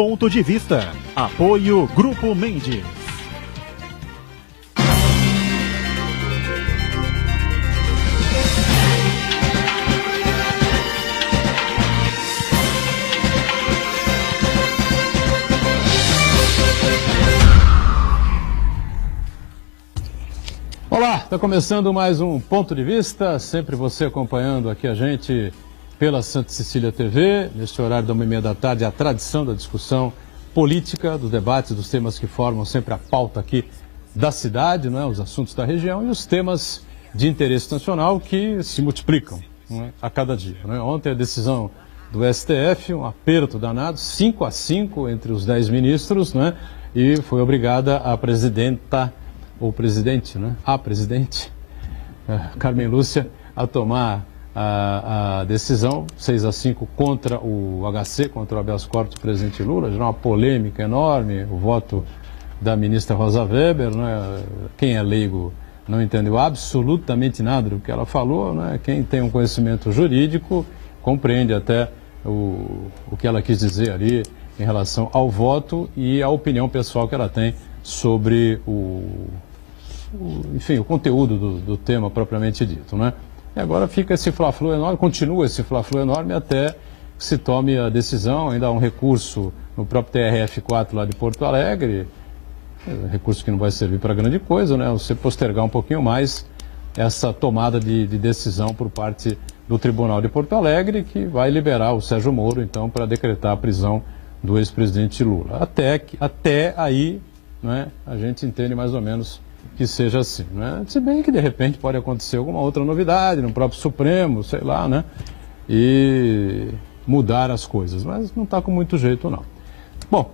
ponto de vista. Apoio Grupo Mendes. Olá, está começando mais um Ponto de Vista, sempre você acompanhando aqui a gente pela Santa Cecília TV, neste horário da 1h30 da tarde, a tradição da discussão política, dos debates, dos temas que formam sempre a pauta aqui da cidade, não é? Os assuntos da região e os temas de interesse nacional que se multiplicam, não é? A cada dia. Não é? Ontem a decisão do STF, um aperto danado, 5-5 entre os 10 ministros, não é? E foi obrigada a presidenta, ou presidente, né? A presidente, Carmen Lúcia, a tomar a decisão 6-5 contra o HC, contra o habeas corpus do presidente Lula. Gerou uma polêmica enorme, o voto da ministra Rosa Weber, né? Quem é leigo não entendeu absolutamente nada do que ela falou, né? Quem tem um conhecimento jurídico compreende até o que ela quis dizer ali em relação ao voto e a opinião pessoal que ela tem sobre enfim, o conteúdo do tema propriamente dito, né? E agora fica esse fla-flu enorme, continua esse fla-flu enorme até que se tome a decisão. Ainda há um recurso no próprio TRF4 lá de Porto Alegre, recurso que não vai servir para grande coisa, né? Você postergar um pouquinho mais essa tomada de decisão por parte do Tribunal de Porto Alegre, que vai liberar o Sérgio Moro, então, para decretar a prisão do ex-presidente Lula. Até aí, né, a gente entende mais ou menos que seja assim, né? Se bem que de repente pode acontecer alguma outra novidade no próprio Supremo, sei lá, né? E mudar as coisas, mas não está com muito jeito não. Bom,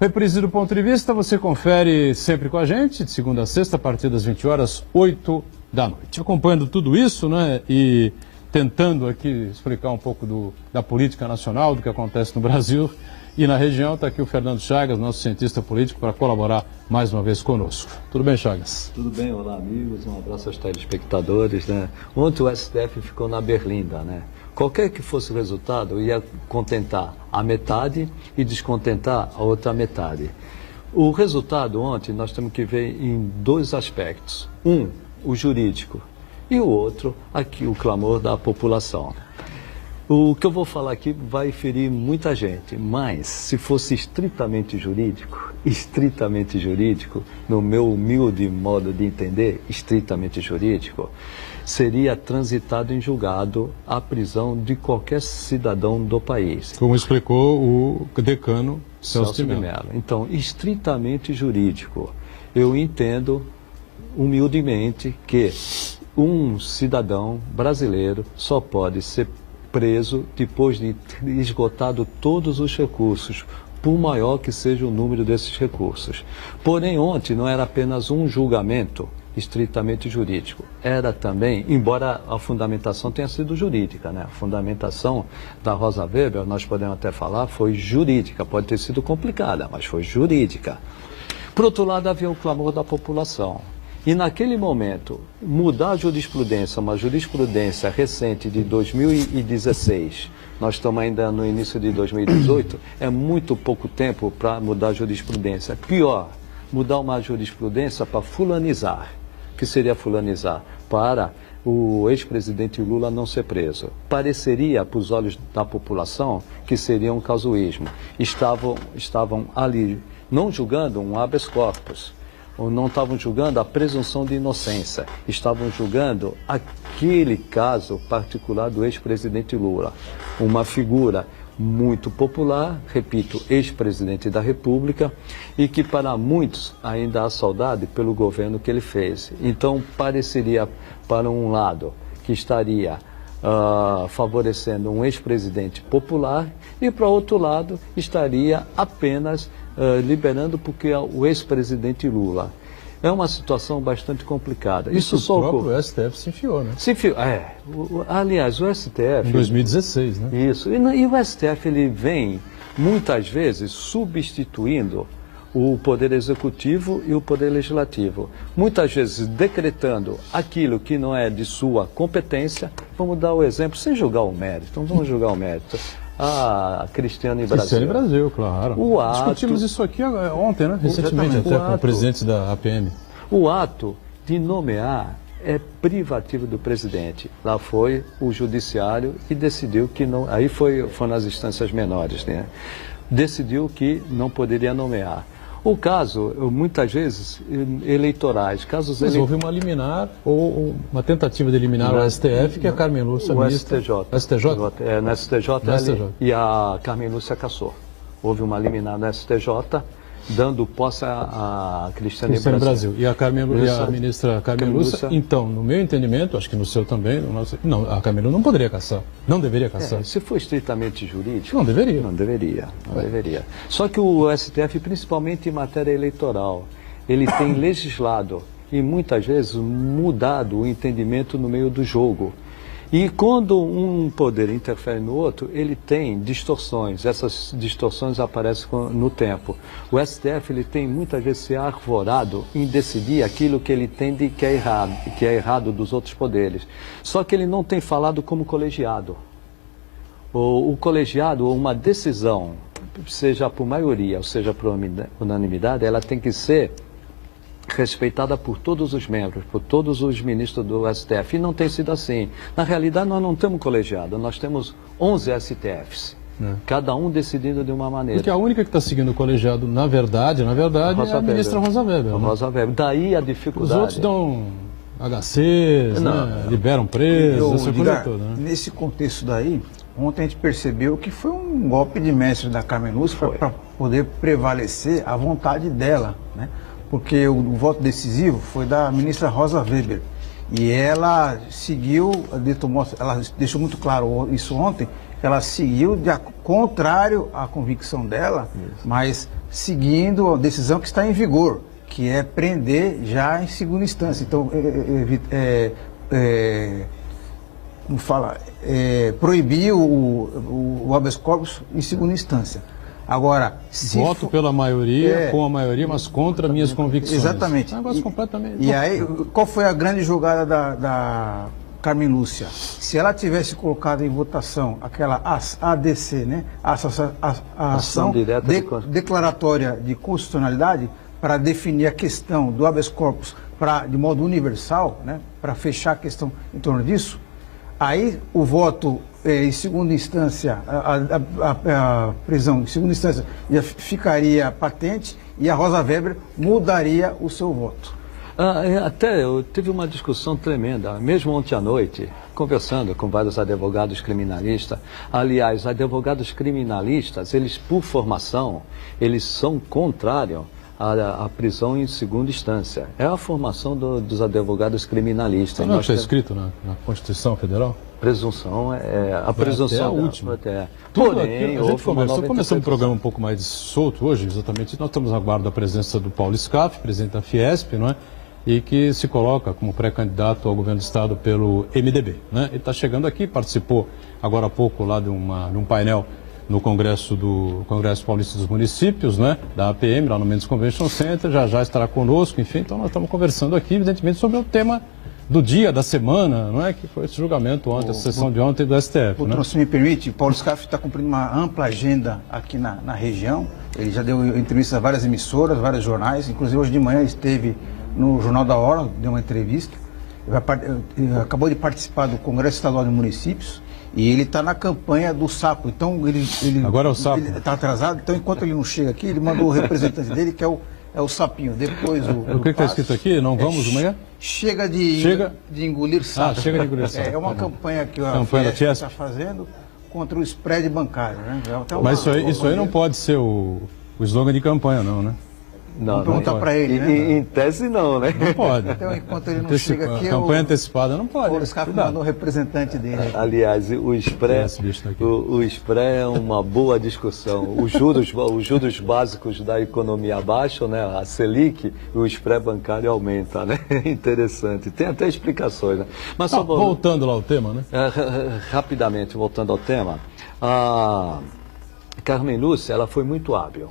reprise do Ponto de Vista você confere sempre com a gente, de segunda a sexta, a partir das 20 horas, 8 da noite. Acompanhando tudo isso, né? E tentando aqui explicar um pouco da política nacional, do que acontece no Brasil e na região, está aqui o Fernando Chagas, nosso cientista político, para colaborar mais uma vez conosco. Tudo bem, Chagas? Tudo bem, olá amigos, um abraço aos telespectadores, né? Ontem o STF ficou na berlinda, né? Qualquer que fosse o resultado, ia contentar a metade e descontentar a outra metade. O resultado ontem nós temos que ver em dois aspectos. Um, o jurídico, e o outro, aqui, o clamor da população. O que eu vou falar aqui vai ferir muita gente, mas se fosse estritamente jurídico, no meu humilde modo de entender, estritamente jurídico, seria transitado em julgado a prisão de qualquer cidadão do país. Como explicou o decano Celso de Mello. Então, estritamente jurídico, eu entendo humildemente que um cidadão brasileiro só pode ser preso depois de ter esgotado todos os recursos, por maior que seja o número desses recursos. Porém, ontem não era apenas um julgamento estritamente jurídico, era também, embora a fundamentação tenha sido jurídica, né? A fundamentação da Rosa Weber, nós podemos até falar, foi jurídica, pode ter sido complicada, mas foi jurídica. Por outro lado, havia o clamor da população. E naquele momento, mudar a jurisprudência, uma jurisprudência recente de 2016, nós estamos ainda no início de 2018, é muito pouco tempo para mudar a jurisprudência. Pior, mudar uma jurisprudência para fulanizar. O que seria fulanizar? Para o ex-presidente Lula não ser preso. Pareceria, para os olhos da população, que seria um casuísmo. Estavam ali, não julgando um habeas corpus, ou não estavam julgando a presunção de inocência, estavam julgando aquele caso particular do ex-presidente Lula, uma figura muito popular, repito, ex-presidente da República, e que para muitos ainda há saudade pelo governo que ele fez. Então pareceria, para um lado, que estaria favorecendo um ex-presidente popular, e para outro lado estaria apenas liberando porque o ex-presidente Lula. É uma situação bastante complicada. Isso só o próprio STF se enfiou, né? Se enfiou, aliás, o STF... Em 2016, né? Isso. E o STF, ele vem, muitas vezes, substituindo o Poder Executivo e o Poder Legislativo. Muitas vezes decretando aquilo que não é de sua competência. Vamos dar o exemplo, sem julgar o mérito, não vamos julgar o mérito. a Cristiane Brasil. Cristiane Brasil, claro. O ato... Discutimos isso aqui ontem, né? Recentemente, até com o presidente da APM. O ato de nomear é privativo do presidente. Lá foi o judiciário e decidiu que não... Aí foram nas instâncias menores, né? Decidiu que não poderia nomear. O caso, muitas vezes, eleitorais, casos Mas houve uma liminar, ou uma tentativa de eliminar o STF, que a Carmen Lúcia... O ministra... STJ. No STJ, e a Carmen Lúcia cassou. Houve uma liminar no STJ, dando posse a Cristiane Brasil. E a ministra Carmen Lúcia, então, no meu entendimento, acho que no seu também, não, a Carmen Lúcia não poderia caçar, não deveria caçar. Se for estritamente jurídico... Não deveria. Não deveria. Só que o STF, principalmente em matéria eleitoral, ele tem legislado e muitas vezes mudado o entendimento no meio do jogo. E quando um poder interfere no outro, ele tem distorções. Essas distorções aparecem no tempo. O STF ele tem muitas vezes se arvorado em decidir aquilo que ele entende que é errado dos outros poderes. Só que ele não tem falado como colegiado. O colegiado, uma decisão, seja por maioria ou seja por unanimidade, ela tem que ser respeitada por todos os membros, por todos os ministros do STF, e não tem sido assim. Na realidade, nós não temos colegiado, nós temos 11 STFs, cada um decidindo de uma maneira. Porque a única que está seguindo o colegiado, na verdade, é a ministra Rosa Weber. Rosa Weber. Daí a dificuldade. Os outros dão HCs, liberam presos, essa coisa toda. Né? Nesse contexto daí, ontem a gente percebeu que foi um golpe de mestre da Carmen Lúcia para poder prevalecer a vontade dela, né? Porque o voto decisivo foi da ministra Rosa Weber. E ela seguiu, ela deixou muito claro isso ontem, que ela seguiu contrário à convicção dela, mas seguindo a decisão que está em vigor, que é prender já em segunda instância. Então, proibir o habeas corpus em segunda instância. Agora, voto pela maioria, com a maioria, mas contra minhas convicções. Exatamente. É um negócio completamente... E aí, qual foi a grande jogada da Carmen Lúcia? Se ela tivesse colocado em votação aquela ADC, né? A ação declaratória de constitucionalidade, para definir a questão do habeas corpus de modo universal, né? Para fechar a questão em torno disso, aí o voto em segunda instância, a prisão em segunda instância ficaria patente e a Rosa Weber mudaria o seu voto. Até eu tive uma discussão tremenda, mesmo ontem à noite, conversando com vários advogados criminalistas. Aliás, advogados criminalistas, eles por formação, eles são contrários à prisão em segunda instância. É a formação dos advogados criminalistas. Então, não está escrito na Constituição Federal? Presunção a presunção é a última. Porém, a gente começou um programa um pouco mais solto hoje, exatamente. Nós estamos aguardando a presença do Paulo Scaff, presidente da Fiesp, não é? E que se coloca como pré-candidato ao governo do Estado pelo MDB. Né? Ele está chegando aqui, participou agora há pouco lá de um painel no Congresso Paulista dos Municípios, né? Da APM, lá no Mendes Convention Center, já estará conosco, enfim. Então nós estamos conversando aqui, evidentemente, sobre o tema do dia, da semana, não é? Que foi esse julgamento ontem, a sessão de ontem do STF. Né? Se me permite, Paulo Scaff está cumprindo uma ampla agenda aqui na região. Ele já deu entrevistas a várias emissoras, vários jornais, inclusive hoje de manhã esteve no Jornal da Hora, deu uma entrevista. Ele acabou de participar do Congresso Estadual de Municípios e ele está na campanha do sapo. Então agora é o sapo. Ele está atrasado, então enquanto ele não chega aqui, ele mandou o representante dele, que é o sapinho. Depois o que está escrito aqui? Não vamos amanhã? Chega de engolir sapo. Chega de engolir sapo. É uma campanha que a Fiesp está fazendo contra o spread bancário. Né? Mas isso aí não pode ser o slogan de campanha, não, né? Não, vamos perguntar para ele, né? Em tese não, né? Não pode. Então, enquanto ele não chega aqui... Campanha antecipada não pode. O Scaff mandou o representante dele. Aliás, o SPRE é uma boa discussão. Os juros básicos da economia baixam, né? A Selic, o SPRE bancário aumenta, né? Interessante. Tem até explicações, né? Mas só voltando lá ao tema, né? Rapidamente, voltando ao tema, a Carmen Lúcia, ela foi muito hábil.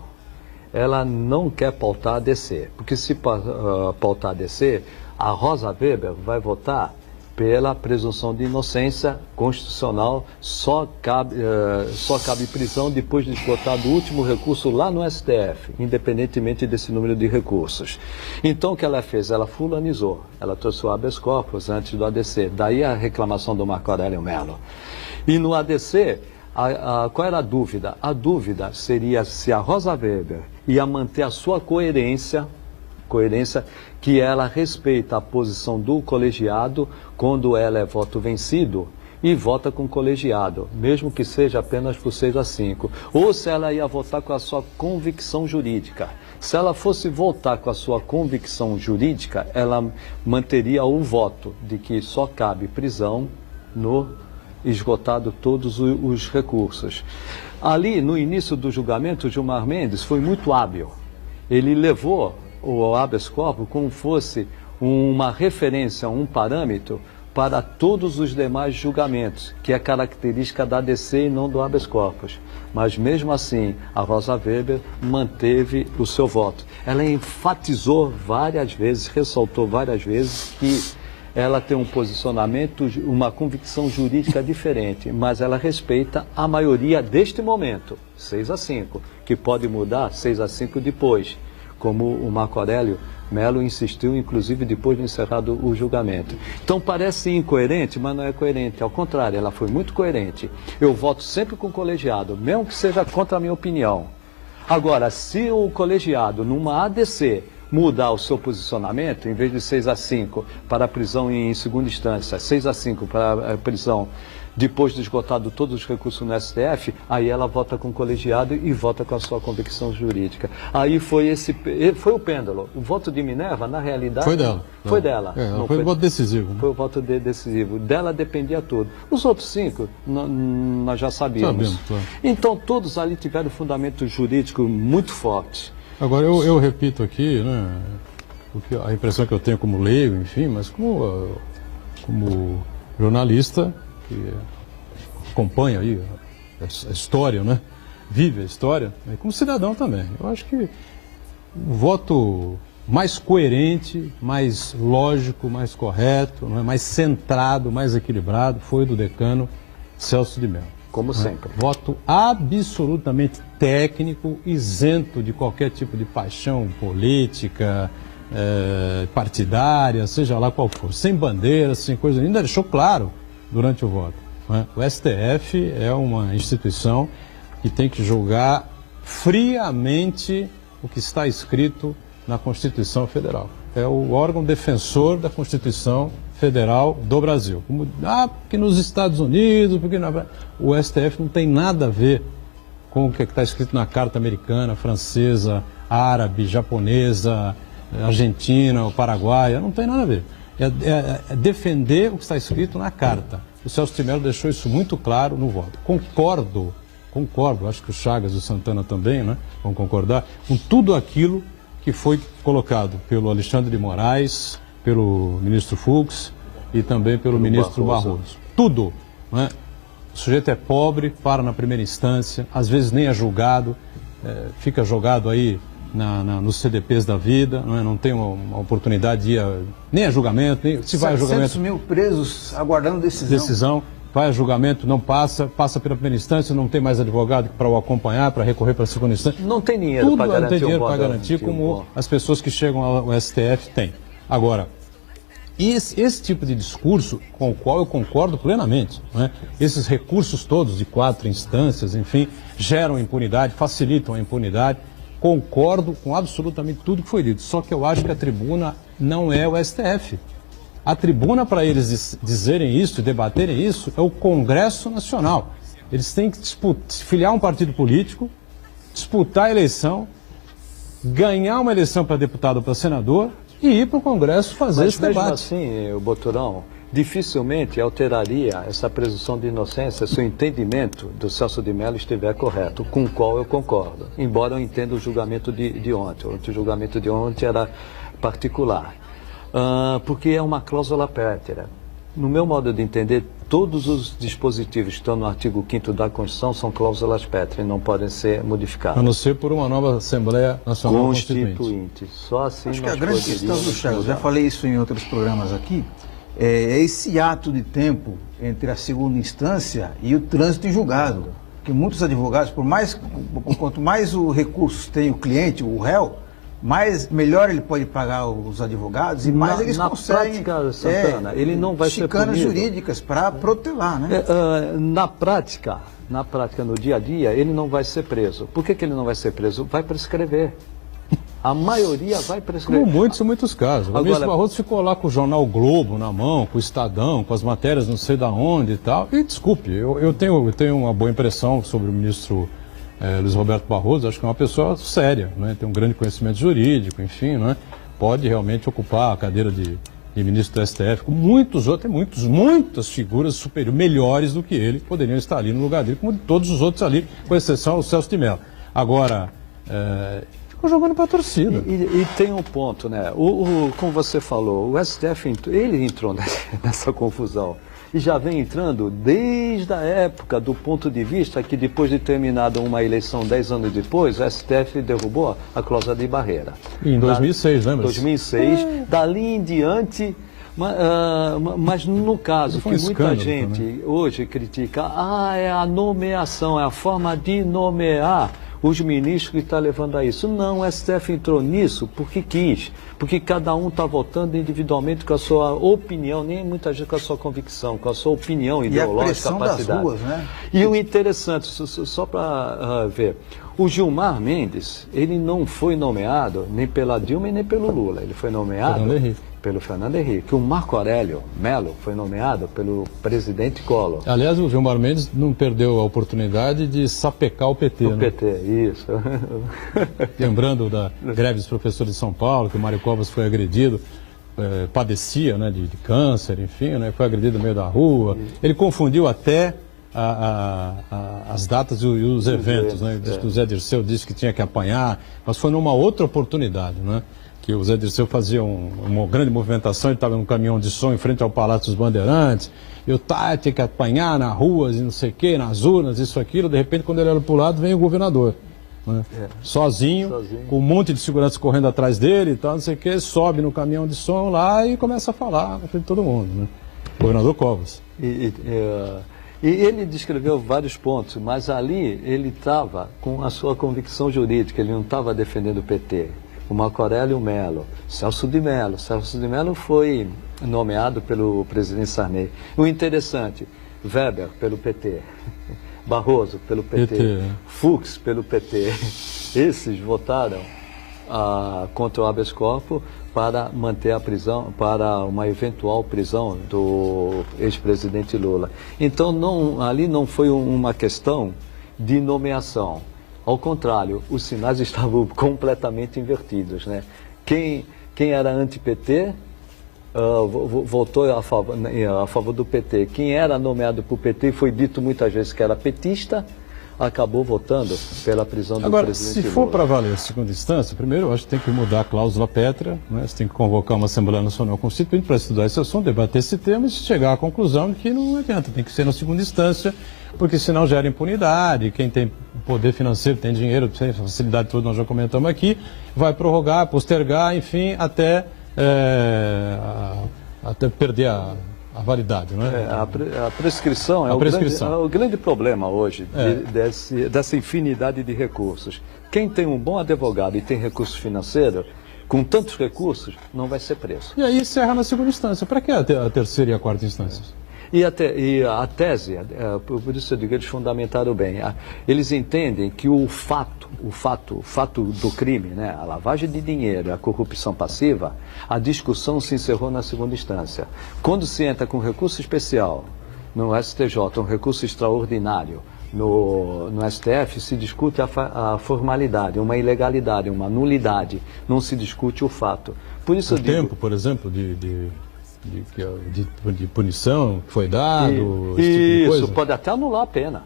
Ela não quer pautar a DC, porque se pautar a DC, a Rosa Weber vai votar pela presunção de inocência constitucional, só cabe prisão depois de esgotado o último recurso lá no STF, independentemente desse número de recursos. Então o que ela fez? Ela fulanizou, ela trouxe o habeas corpus antes do ADC, daí a reclamação do Marco Aurélio Mello. E no ADC, qual era a dúvida? A dúvida seria se a Rosa Weber ia manter a sua coerência que ela respeita a posição do colegiado quando ela é voto vencido e vota com o colegiado, mesmo que seja apenas por 6-5. Ou se ela ia votar com a sua convicção jurídica. Se ela fosse votar com a sua convicção jurídica, ela manteria o voto de que só cabe prisão no esgotado todos os recursos. Ali, no início do julgamento, o Gilmar Mendes foi muito hábil. Ele levou o habeas corpus como fosse uma referência, um parâmetro para todos os demais julgamentos, que é característica da ADC e não do habeas corpus. Mas mesmo assim, a Rosa Weber manteve o seu voto. Ela enfatizou várias vezes, ressaltou várias vezes que ela tem um posicionamento, uma convicção jurídica diferente, mas ela respeita a maioria deste momento, 6-5, que pode mudar 6-5 depois, como o Marco Aurélio Mello insistiu, inclusive depois de encerrado o julgamento. Então parece incoerente, mas não é coerente. Ao contrário, ela foi muito coerente. Eu voto sempre com o colegiado, mesmo que seja contra a minha opinião. Agora, se o colegiado, numa ADC, mudar o seu posicionamento, em vez de 6-5 para a prisão em segunda instância, 6-5 para a prisão depois de esgotado todos os recursos no STF, aí ela vota com o colegiado e vota com a sua convicção jurídica. Aí foi o pêndulo. O voto de Minerva, na realidade... Foi dela. Foi dela. Foi o voto decisivo. Né? Foi o voto decisivo. Dela dependia tudo. Os outros 5, nós já sabíamos. Claro. Então, todos ali tiveram fundamento jurídico muito forte. Agora, eu repito aqui, né, a impressão que eu tenho como leigo, enfim, mas como jornalista que acompanha aí a história, né, vive a história, e como cidadão também. Eu acho que o voto mais coerente, mais lógico, mais correto, né, mais centrado, mais equilibrado foi o do decano Celso de Mello. Como sempre. Voto absolutamente técnico, isento de qualquer tipo de paixão política, partidária, seja lá qual for. Sem bandeiras, sem coisa ainda deixou claro durante o voto. Né? O STF é uma instituição que tem que julgar friamente o que está escrito na Constituição Federal. É o órgão defensor da Constituição Federal do Brasil. Porque nos Estados Unidos, o STF não tem nada a ver com o que está escrito na Carta Americana, francesa, árabe, japonesa, argentina, paraguaia, não tem nada a ver. É defender o que está escrito na Carta. O Celso de Mello deixou isso muito claro no voto. Concordo, acho que o Chagas e o Santana também, né, vão concordar, com tudo aquilo que foi colocado pelo Alexandre de Moraes, pelo ministro Fux e também pelo ministro Barroso. Tudo. Né? O sujeito é pobre, para na primeira instância, às vezes nem é julgado, fica jogado aí nos CDPs da vida, não tem uma oportunidade de ir nem a julgamento, nem, se vai a julgamento... 700 mil presos aguardando decisão. Vai a julgamento, não passa pela primeira instância, não tem mais advogado para o acompanhar, para recorrer para a segunda instância. Não tem dinheiro para garantir. Não tem dinheiro para garantir, como as pessoas que chegam ao STF têm. Agora, esse tipo de discurso, com o qual eu concordo plenamente, né? Esses recursos todos de 4 instâncias, enfim, geram impunidade, facilitam a impunidade. Concordo com absolutamente tudo que foi dito, só que eu acho que a tribuna não é o STF. A tribuna para eles dizerem isso, debaterem isso, é o Congresso Nacional. Eles têm que filiar um partido político, disputar a eleição, ganhar uma eleição para deputado ou para senador e ir para o Congresso fazer esse debate. Mas mesmo assim, Boturão, dificilmente alteraria essa presunção de inocência se o entendimento do Celso de Mello estiver correto, com o qual eu concordo. Embora eu entenda o julgamento de ontem. O julgamento de ontem era particular. Porque é uma cláusula pétrea. No meu modo de entender, todos os dispositivos que estão no artigo 5º da Constituição são cláusulas pétreas e não podem ser modificadas. A não ser por uma nova Assembleia Nacional Constituinte. Só assim acho que a grande questão do Chagas, já falei isso em outros programas aqui, é esse ato de tempo entre a segunda instância e o trânsito em julgado. Que muitos advogados, quanto mais o recurso tem o cliente, o réu, melhor ele pode pagar os advogados e mais eles conseguem prática, Santana, ele não vai ser punido. Chicanas jurídicas para protelar, né? Na prática, no dia a dia, ele não vai ser preso. Por que ele não vai ser preso? Vai prescrever. A maioria vai prescrever. Como muitos casos. O ministro Barroso ficou lá com o jornal o Globo na mão, com o Estadão, com as matérias não sei da onde e tal. E desculpe, eu tenho uma boa impressão sobre o ministro Luiz Roberto Barroso. Acho que é uma pessoa séria, né? Tem um grande conhecimento jurídico, enfim, né? Pode realmente ocupar a cadeira de ministro do STF, com muitos outros, tem muitas figuras superiores, melhores do que ele, poderiam estar ali no lugar dele, como todos os outros ali, com exceção do Celso de Mello. Agora, ficou jogando para a torcida. E tem um ponto, né? Como você falou, o STF ele entrou nessa confusão. E já vem entrando desde a época, do ponto de vista que depois de terminada uma eleição 10 anos depois, o STF derrubou a cláusula de barreira. Em 2006, lembra? 2006, dali em diante, mas no caso que muita gente hoje critica, é a nomeação, é a forma de nomear os ministros que está levando a isso. Não, o STF entrou nisso porque quis, porque cada um está votando individualmente com a sua opinião, nem muitas vezes com a sua convicção, com a sua opinião ideológica, e a pressão capacidade. Das ruas, né? E o interessante, só para ver, o Gilmar Mendes, ele não foi nomeado nem pela Dilma e nem pelo Lula, ele foi nomeado pelo Fernando Henrique. O Marco Aurélio Melo foi nomeado pelo presidente Collor. Aliás, o Gilmar Mendes não perdeu a oportunidade de sapecar o PT. O PT, isso. Lembrando da greve dos professores de São Paulo, que o Mário Covas foi agredido, padecia, né, de câncer, enfim, né, foi agredido no meio da rua. Ele confundiu até as datas e os eventos, né? O Zé Dirceu disse que tinha que apanhar, mas foi numa outra oportunidade, né? Que o Zé Dirceu fazia uma grande movimentação, ele estava num caminhão de som em frente ao Palácio dos Bandeirantes, e o tinha que apanhar nas ruas e não sei o quê, nas urnas, isso, aquilo, de repente quando ele olha para o lado vem o governador, né? Sozinho, com um monte de segurança correndo atrás dele e tal, não sei o quê, sobe no caminhão de som lá e começa a falar na frente de todo mundo, né? Governador Covas. E ele descreveu vários pontos, mas ali ele estava com a sua convicção jurídica, ele não estava defendendo o PT. O Marco Aurélio Melo, Celso de Mello. Celso de Mello foi nomeado pelo presidente Sarney. O interessante, Weber pelo PT, Barroso pelo PT. Fux pelo PT. Esses votaram contra o habeas corpus para manter a prisão, para uma eventual prisão do ex-presidente Lula. Então, ali não foi uma questão de nomeação. Ao contrário, os sinais estavam completamente invertidos, né? Quem era anti-PT votou a favor do PT. Quem era nomeado por PT e foi dito muitas vezes que era petista, acabou votando pela prisão do presidente Lula. Se for para valer a segunda instância, primeiro eu acho que tem que mudar a cláusula pétrea, né? Você tem que convocar uma Assembleia Nacional Constituinte para estudar esse assunto, debater esse tema e chegar à conclusão de que não adianta, tem que ser na segunda instância, porque senão gera impunidade, quem tem poder financeiro, tem dinheiro, tem facilidade toda, nós já comentamos aqui, vai prorrogar, postergar, enfim, até perder a validade, né? A prescrição é o grande problema hoje dessa infinidade de recursos. Quem tem um bom advogado e tem recurso financeiro, com tantos recursos, não vai ser preso. E aí encerra na segunda instância. Para que a terceira e a quarta instância? E a tese, por isso eu digo, eles fundamentaram bem. Eles entendem que o fato do crime, né, a lavagem de dinheiro, a corrupção passiva, a discussão se encerrou na segunda instância. Quando se entra com recurso especial no STJ, um recurso extraordinário no STF, se discute a formalidade, uma ilegalidade, uma nulidade, não se discute o fato. Por isso o tempo, por exemplo, de punição que foi dado, esse tipo de coisa? Pode até anular a pena.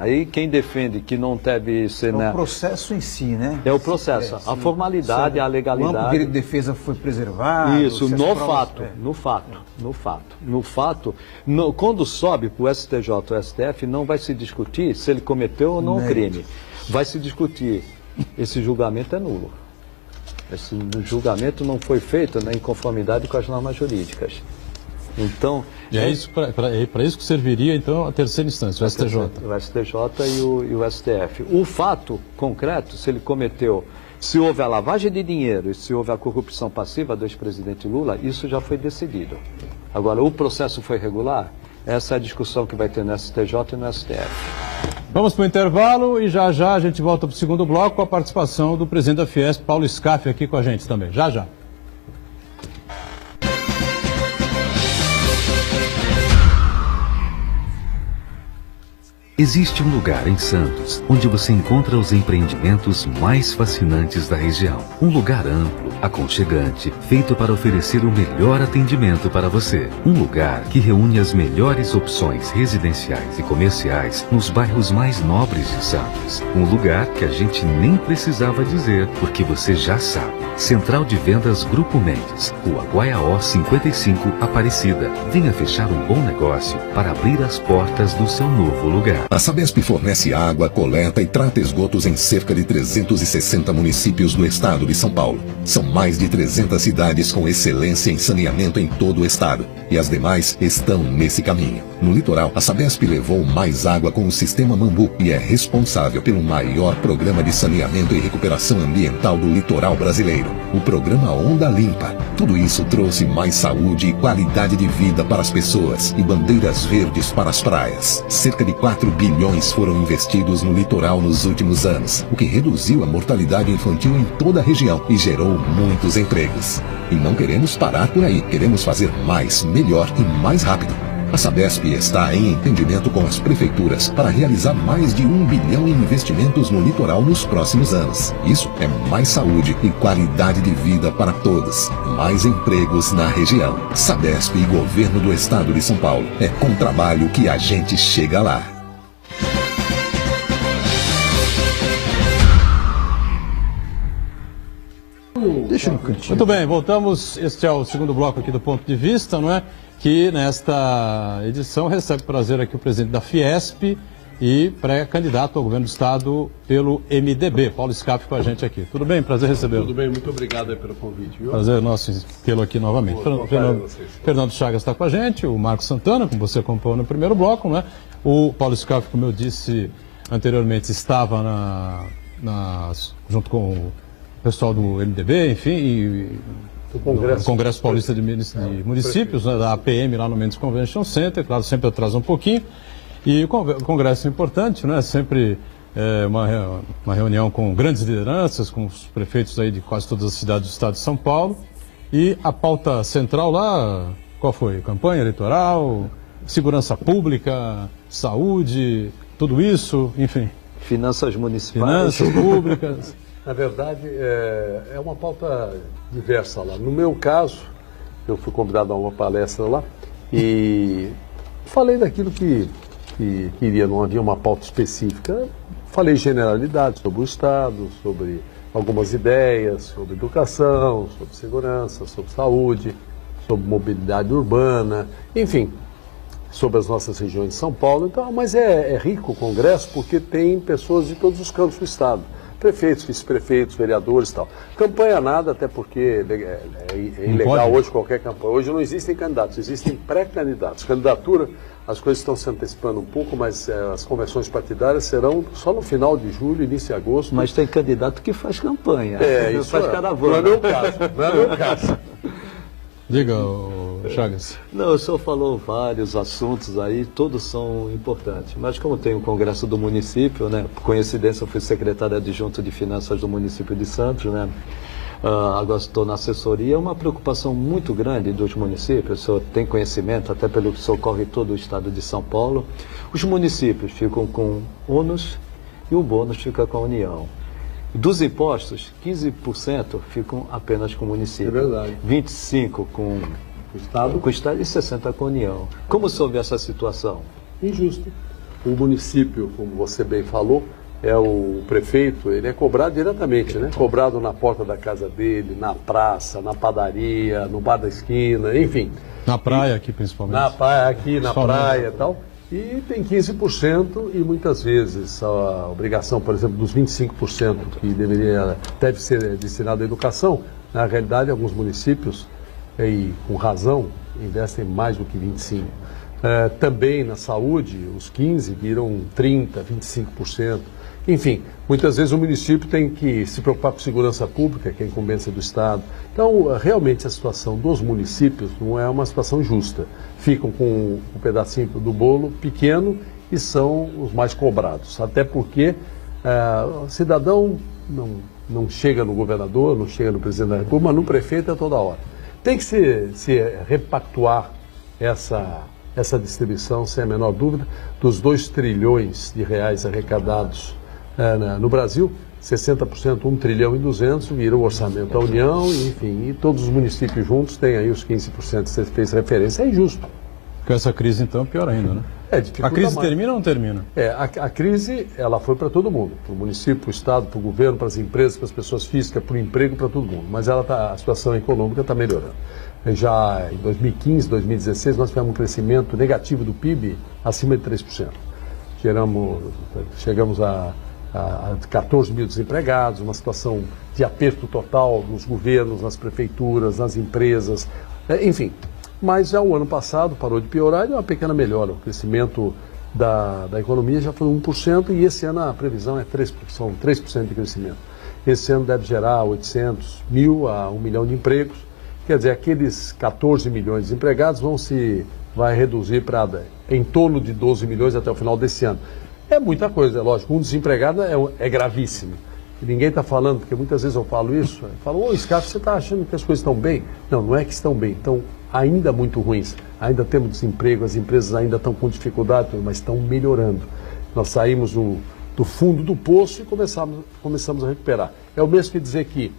Aí quem defende que não deve ser... É o processo em si, né? É o processo, a formalidade, a legalidade. O amplo direito de defesa foi preservado. Isso, no fato. Quando sobe para o STJ ou STF, não vai se discutir se ele cometeu ou não o crime. Vai se discutir, esse julgamento é nulo. Esse julgamento não foi feito, né, em conformidade com as normas jurídicas. Então, e é isso para isso que serviria, então, a terceira instância, o STJ. O STJ e o STF. O fato concreto, se ele cometeu, se houve a lavagem de dinheiro e se houve a corrupção passiva do ex-presidente Lula, isso já foi decidido. Agora, o processo foi regular? Essa é a discussão que vai ter no STJ e no STF. Vamos para o intervalo e já a gente volta para o segundo bloco com a participação do presidente da Fiesp, Paulo Scaff, aqui com a gente também. Já. Existe um lugar em Santos onde você encontra os empreendimentos mais fascinantes da região. Um lugar amplo, aconchegante, feito para oferecer o melhor atendimento para você. Um lugar que reúne as melhores opções residenciais e comerciais nos bairros mais nobres de Santos. Um lugar que a gente nem precisava dizer, porque você já sabe. Central de Vendas Grupo Mendes, Rua Guaiaó 55, Aparecida. Venha fechar um bom negócio para abrir as portas do seu novo lugar. A Sabesp fornece água, coleta e trata esgotos em cerca de 360 municípios do estado de São Paulo. São mais de 300 cidades com excelência em saneamento em todo o estado. E as demais estão nesse caminho. No litoral, a Sabesp levou mais água com o sistema Mambu e é responsável pelo maior programa de saneamento e recuperação ambiental do litoral brasileiro. O programa Onda Limpa. Tudo isso trouxe mais saúde e qualidade de vida para as pessoas e bandeiras verdes para as praias. Cerca de 4 bilhões foram investidos no litoral nos últimos anos, o que reduziu a mortalidade infantil em toda a região e gerou muitos empregos. E não queremos parar por aí, queremos fazer mais, melhor e mais rápido. A Sabesp está em entendimento com as prefeituras para realizar mais de 1 bilhão em investimentos no litoral nos próximos anos. Isso é mais saúde e qualidade de vida para todos. Mais empregos na região. Sabesp e Governo do Estado de São Paulo. É com trabalho que a gente chega lá. Deixa no cantinho. Muito bem, voltamos. Este é o segundo bloco aqui do Ponto de Vista, não é? Que nesta edição recebe prazer aqui o presidente da Fiesp e pré-candidato ao governo do estado pelo MDB, Paulo Scaff, com a gente aqui. Tudo bem? Prazer recebê-lo. Tudo bem, muito obrigado aí pelo convite, viu? Prazer nosso tê-lo aqui novamente. Fernando Chagas está com a gente, o Marcos Santana, como você acompanhou no primeiro bloco, né? O Paulo Scaff, como eu disse anteriormente, estava junto com o pessoal do MDB, enfim, do Congresso Paulista de Municípios, né, da APM lá no Mendes Convention Center, claro, sempre atrasa um pouquinho. E o Congresso é importante, né? Sempre uma reunião com grandes lideranças, com os prefeitos aí de quase todas as cidades do estado de São Paulo. E a pauta central lá, qual foi? Campanha eleitoral, segurança pública, saúde, tudo isso, enfim. Finanças municipais. Finanças públicas. Na verdade, é uma pauta diversa lá. No meu caso, eu fui convidado a uma palestra lá e falei daquilo que queria, não havia uma pauta específica. Falei generalidades sobre o Estado, sobre algumas ideias, sobre educação, sobre segurança, sobre saúde, sobre mobilidade urbana, enfim, sobre as nossas regiões de São Paulo. Então, mas é rico o Congresso porque tem pessoas de todos os campos do Estado. Prefeitos, vice-prefeitos, vereadores e tal. Campanha nada, até porque é ilegal hoje qualquer campanha. Hoje não existem candidatos, existem pré-candidatos. Candidatura, as coisas estão se antecipando um pouco, mas as convenções partidárias serão só no final de julho, início de agosto. Mas tem candidato que faz campanha. Isso faz caravana. Não é meu caso, não é meu caso. Diga, Chagas. Não, o senhor falou vários assuntos aí, todos são importantes. Mas como tem o Congresso do Município, né? Por coincidência, eu fui secretário adjunto de Finanças do município de Santos, né? Agora estou na assessoria. É uma preocupação muito grande dos municípios. O senhor tem conhecimento, até pelo que socorre todo o estado de São Paulo. Os municípios ficam com ônus e o bônus fica com a União. Dos impostos, 15% ficam apenas com o município. É verdade. 25% com o Estado e 60% com a União. Como soube essa situação? Injusto. O município, como você bem falou, é o prefeito, ele é cobrado diretamente, né? Cobrado na porta da casa dele, na praça, na padaria, no bar da esquina, enfim. Na praia aqui, principalmente. Na praia e tal. E tem 15% e muitas vezes a obrigação, por exemplo, dos 25% que deve ser destinado à educação, na realidade alguns municípios, e com razão, investem mais do que 25%. Também na saúde, os 15% viram 30%, 25%. Enfim, muitas vezes o município tem que se preocupar com segurança pública, que é a incumbência do Estado. Então, realmente a situação dos municípios não é uma situação justa. Ficam com um pedacinho do bolo pequeno e são os mais cobrados. Até porque o cidadão não chega no governador, não chega no presidente da República, mas no prefeito é toda hora. Tem que se repactuar essa distribuição, sem a menor dúvida, dos 2 trilhões de reais arrecadados no Brasil, 60%, 1 trilhão e 200, vira o orçamento da União, enfim, e todos os municípios juntos têm aí os 15% que você fez referência. É injusto. Com essa crise, então, pior ainda, né? A crise termina ou não termina? A crise, ela foi para todo mundo, para o município, para o Estado, para o governo, para as empresas, para as pessoas físicas, para o emprego, para todo mundo. Mas a situação econômica está melhorando. Já em 2015, 2016, nós tivemos um crescimento negativo do PIB acima de 3%. Chegamos a 14 mil desempregados, uma situação de aperto total nos governos, nas prefeituras, nas empresas, enfim. Mas já o ano passado parou de piorar e deu uma pequena melhora. O crescimento da economia já foi 1% e esse ano a previsão é 3%, são 3% de crescimento. Esse ano deve gerar 800 mil a 1 milhão de empregos. Quer dizer, aqueles 14 milhões de desempregados vai reduzir para em torno de 12 milhões até o final desse ano. É muita coisa, é lógico. Um desempregado é gravíssimo. E ninguém está falando, porque muitas vezes eu falo isso, eu falo, ô Scarpa, você está achando que as coisas estão bem? Não, não é que estão bem, estão ainda muito ruins. Ainda temos desemprego, as empresas ainda estão com dificuldade, mas estão melhorando. Nós saímos do fundo do poço e começamos a recuperar. É o mesmo que dizer que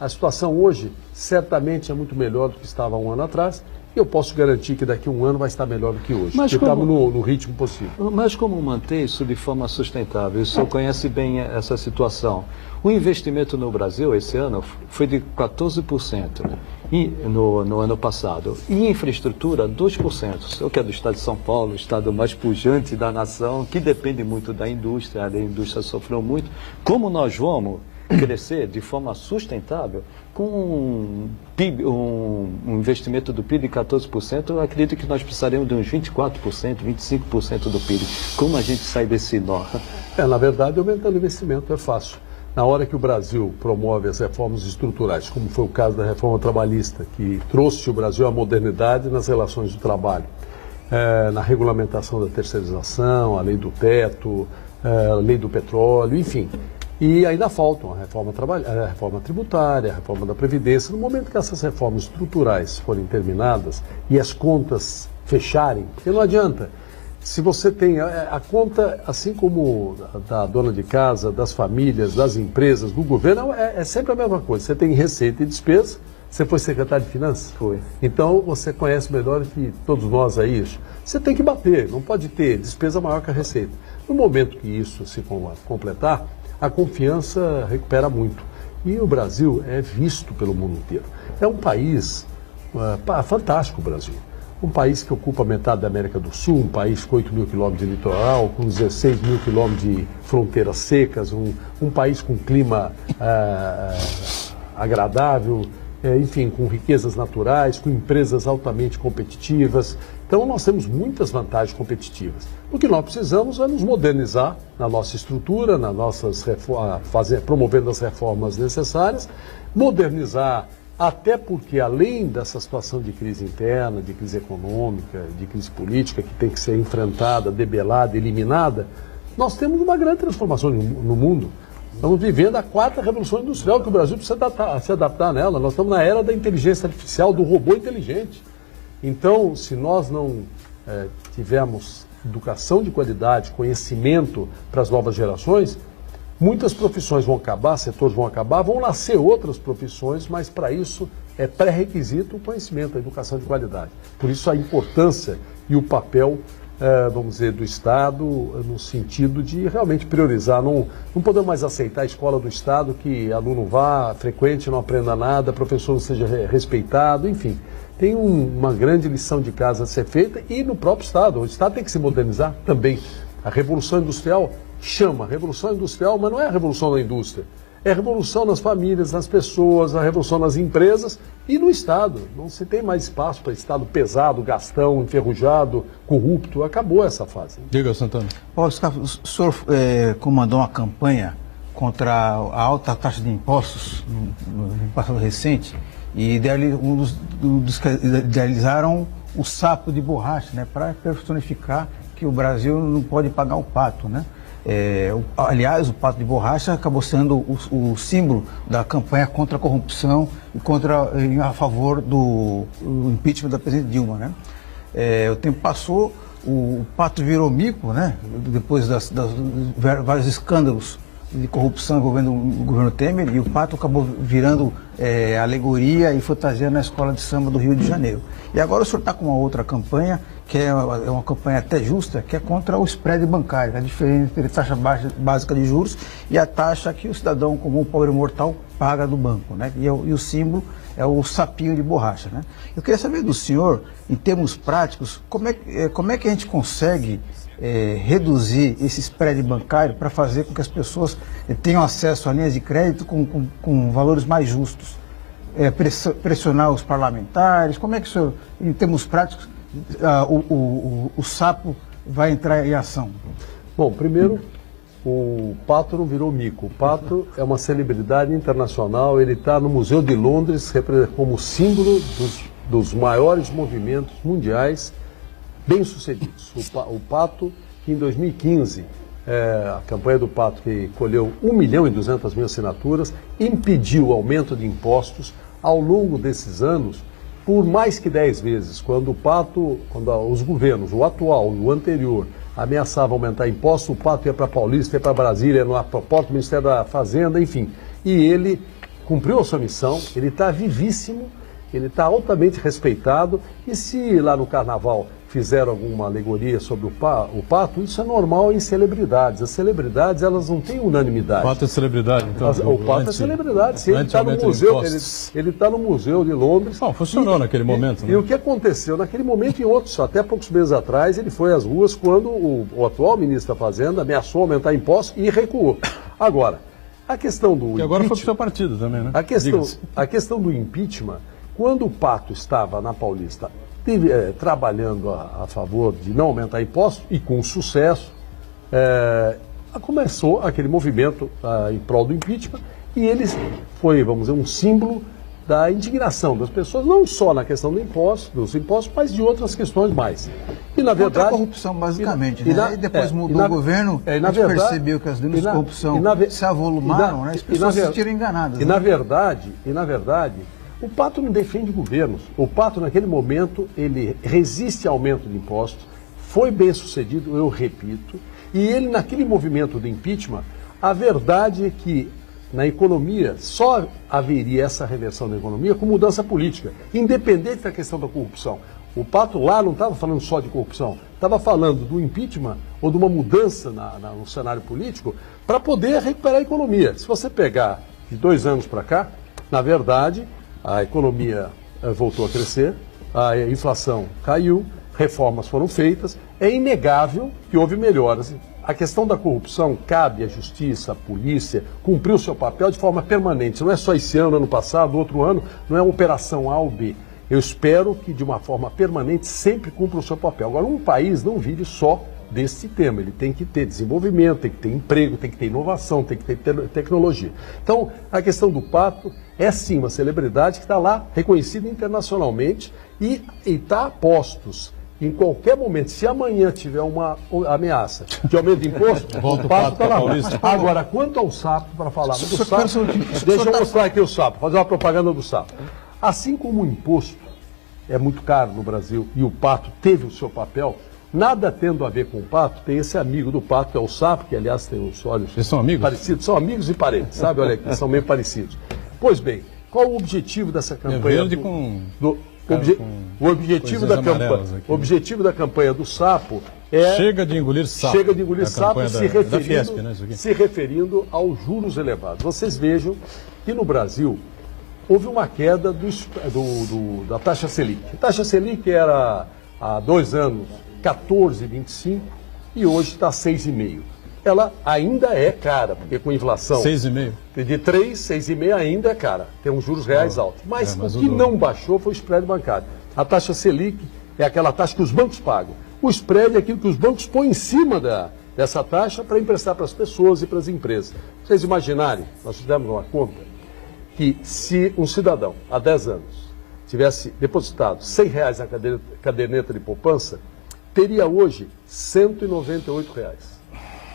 a situação hoje certamente é muito melhor do que estava um ano atrás. E eu posso garantir que daqui a um ano vai estar melhor do que hoje, porque estamos no ritmo possível. Mas como manter isso de forma sustentável? O senhor conhece bem essa situação. O investimento no Brasil esse ano foi de 14%, né? No ano passado. E infraestrutura, 2%. O senhor que é do estado de São Paulo, o estado mais pujante da nação, que depende muito da indústria, a indústria sofreu muito. Como nós vamos crescer de forma sustentável com um investimento do PIB de 14%, eu acredito que nós precisaremos de uns 24%, 25% do PIB. Como a gente sai desse nó? Na verdade, aumentando o investimento é fácil. Na hora que o Brasil promove as reformas estruturais, como foi o caso da reforma trabalhista, que trouxe o Brasil à modernidade nas relações do trabalho, na regulamentação da terceirização, a lei do teto, a lei do petróleo, enfim. E ainda faltam a reforma tributária, a reforma da Previdência. No momento que essas reformas estruturais forem terminadas e as contas fecharem, porque não adianta, se você tem a conta, assim como da dona de casa, das famílias, das empresas, do governo, é sempre a mesma coisa. Você tem receita e despesa, você foi secretário de Finanças? Foi. Então você conhece melhor que todos nós aí isso. Você tem que bater, não pode ter despesa maior que a receita. No momento que isso se completar, a confiança recupera muito. E o Brasil é visto pelo mundo inteiro. É um país fantástico, o Brasil. Um país que ocupa metade da América do Sul, um país com 8 mil quilômetros de litoral, com 16 mil quilômetros de fronteiras secas, um país com clima agradável, enfim, com riquezas naturais, com empresas altamente competitivas. Então, nós temos muitas vantagens competitivas. O que nós precisamos é nos modernizar na nossa estrutura, promovendo as reformas necessárias, modernizar, até porque, além dessa situação de crise interna, de crise econômica, de crise política, que tem que ser enfrentada, debelada, eliminada, nós temos uma grande transformação no mundo. Estamos vivendo a 4ª revolução industrial, que o Brasil precisa se adaptar nela. Nós estamos na era da inteligência artificial, do robô inteligente. Então, se nós não tivermos educação de qualidade, conhecimento para as novas gerações, muitas profissões vão acabar, setores vão acabar, vão nascer outras profissões, mas para isso é pré-requisito o conhecimento, a educação de qualidade. Por isso a importância e o papel, vamos dizer, do Estado, no sentido de realmente priorizar. Não podemos mais aceitar a escola do Estado que aluno vá, frequente, não aprenda nada, professor não seja respeitado, enfim. tem uma grande lição de casa a ser feita e no próprio Estado. O Estado tem que se modernizar também. A Revolução Industrial chama Revolução Industrial, mas não é a revolução da indústria. É a revolução nas famílias, nas pessoas, a revolução nas empresas e no Estado. Não se tem mais espaço para Estado pesado, gastão, enferrujado, corrupto. Acabou essa fase. Diga, Santana. Paulo Scarpa, o senhor comandou uma campanha contra a alta taxa de impostos no passado recente e idealizaram o sapo de borracha, né, para personificar que o Brasil não pode pagar o pato, né? Aliás, o pato de borracha acabou sendo o símbolo da campanha contra a corrupção e a favor do impeachment da presidente Dilma, né? O tempo passou, o pato virou mico, né? Depois das vários escândalos de corrupção envolvendo o governo Temer, e o pato acabou virando alegoria e fantasia na escola de samba do Rio de Janeiro. E agora o senhor está com uma outra campanha, que é uma campanha até justa, que é contra o spread bancário, a diferença entre a taxa básica de juros e a taxa que o cidadão comum, o pobre mortal, paga do banco, né? E o símbolo é o sapinho de borracha, né? Eu queria saber do senhor, em termos práticos, como é que a gente consegue reduzir esse spread bancário para fazer com que as pessoas tenham acesso a linhas de crédito com valores mais justos? Pressionar os parlamentares? Como é que, senhor, em termos práticos, o sapo vai entrar em ação? Bom, primeiro, o pato não virou mico. O pato é uma celebridade internacional, ele está no Museu de Londres como símbolo dos maiores movimentos mundiais bem-sucedidos. O pato, que em 2015, a campanha do pato, que colheu 1.200.000 assinaturas, impediu o aumento de impostos ao longo desses anos por mais que 10 vezes. Quando os governos, o atual e o anterior, ameaçavam aumentar impostos, o pato ia para Paulista, ia para Brasília, ia no porta do Ministério da Fazenda, enfim. E ele cumpriu a sua missão, ele está vivíssimo, ele está altamente respeitado, e se lá no Carnaval fizeram alguma alegoria sobre o pato, isso é normal em celebridades. As celebridades, elas não têm unanimidade. O pato é celebridade, então? O pato é celebridade. Se ele está no museu, ele está no Museu de Londres. Não, funcionou naquele momento, né? E o que aconteceu? Naquele momento e em outros, até poucos meses atrás, ele foi às ruas quando o atual ministro da Fazenda ameaçou aumentar impostos e recuou. Agora, a questão do impeachment... agora foi para o seu partido também, né? A questão do impeachment, quando o pato estava na Paulista trabalhando a favor de não aumentar impostos, e com sucesso, começou aquele movimento em prol do impeachment, e ele foi, vamos dizer, um símbolo da indignação das pessoas, não só na questão dos impostos, mas de outras questões mais. E na verdade... Contra a corrupção, basicamente, né? E depois mudou o governo, a gente percebeu que as denúncias de corrupção se avolumaram, né? As pessoas se sentiram enganadas. E na verdade, o pato não defende governos. O pato, naquele momento, ele resiste ao aumento de impostos, foi bem sucedido, eu repito, e ele, naquele movimento do impeachment, a verdade é que na economia só haveria essa reversão da economia com mudança política, independente da questão da corrupção. O pato lá não estava falando só de corrupção, estava falando do impeachment ou de uma mudança no cenário político para poder recuperar a economia. Se você pegar de 2 anos para cá, na verdade, a economia voltou a crescer, a inflação caiu, reformas foram feitas, é inegável que houve melhoras. A questão da corrupção cabe à justiça, à polícia, cumprir o seu papel de forma permanente. Não é só esse ano, ano passado, outro ano, não é uma operação A ou B. Eu espero que de uma forma permanente sempre cumpra o seu papel. Agora, um país não vive só desse tema, ele tem que ter desenvolvimento, tem que ter emprego, tem que ter inovação, tem que ter tecnologia. Então, a questão do pato é sim uma celebridade que está lá, reconhecida internacionalmente e está a postos. Em qualquer momento, se amanhã tiver uma ameaça de aumento de imposto, o pato está lá. Agora, quanto ao sapo, para falar do sapo, deixa eu mostrar aqui o sapo, fazer uma propaganda do sapo. Assim como o imposto é muito caro no Brasil e o pato teve o seu papel, nada tendo a ver com o pato, tem esse amigo do pato, que é o sapo, que aliás tem os olhos parecidos, são amigos e parentes, sabe? Olha aqui, são meio parecidos. Pois bem, qual o objetivo dessa campanha? O objetivo da campanha do sapo é... Chega de engolir sapo. Chega de engolir sapo se referindo aos juros elevados. Vocês vejam que no Brasil houve uma queda da taxa Selic. A taxa Selic era, há 2 anos, 14,25 e hoje está 6,5. Ela ainda é cara, porque com inflação 6,5? de 3, 6,5 ainda é cara. Tem uns juros reais altos. Mas o que não baixou foi o spread bancário. A taxa Selic é aquela taxa que os bancos pagam. O spread é aquilo que os bancos põem em cima dessa taxa para emprestar para as pessoas e para as empresas. Vocês imaginarem, nós fizemos uma conta, que se um cidadão, há 10 anos, tivesse depositado R$100 na caderneta de poupança, teria hoje R$198.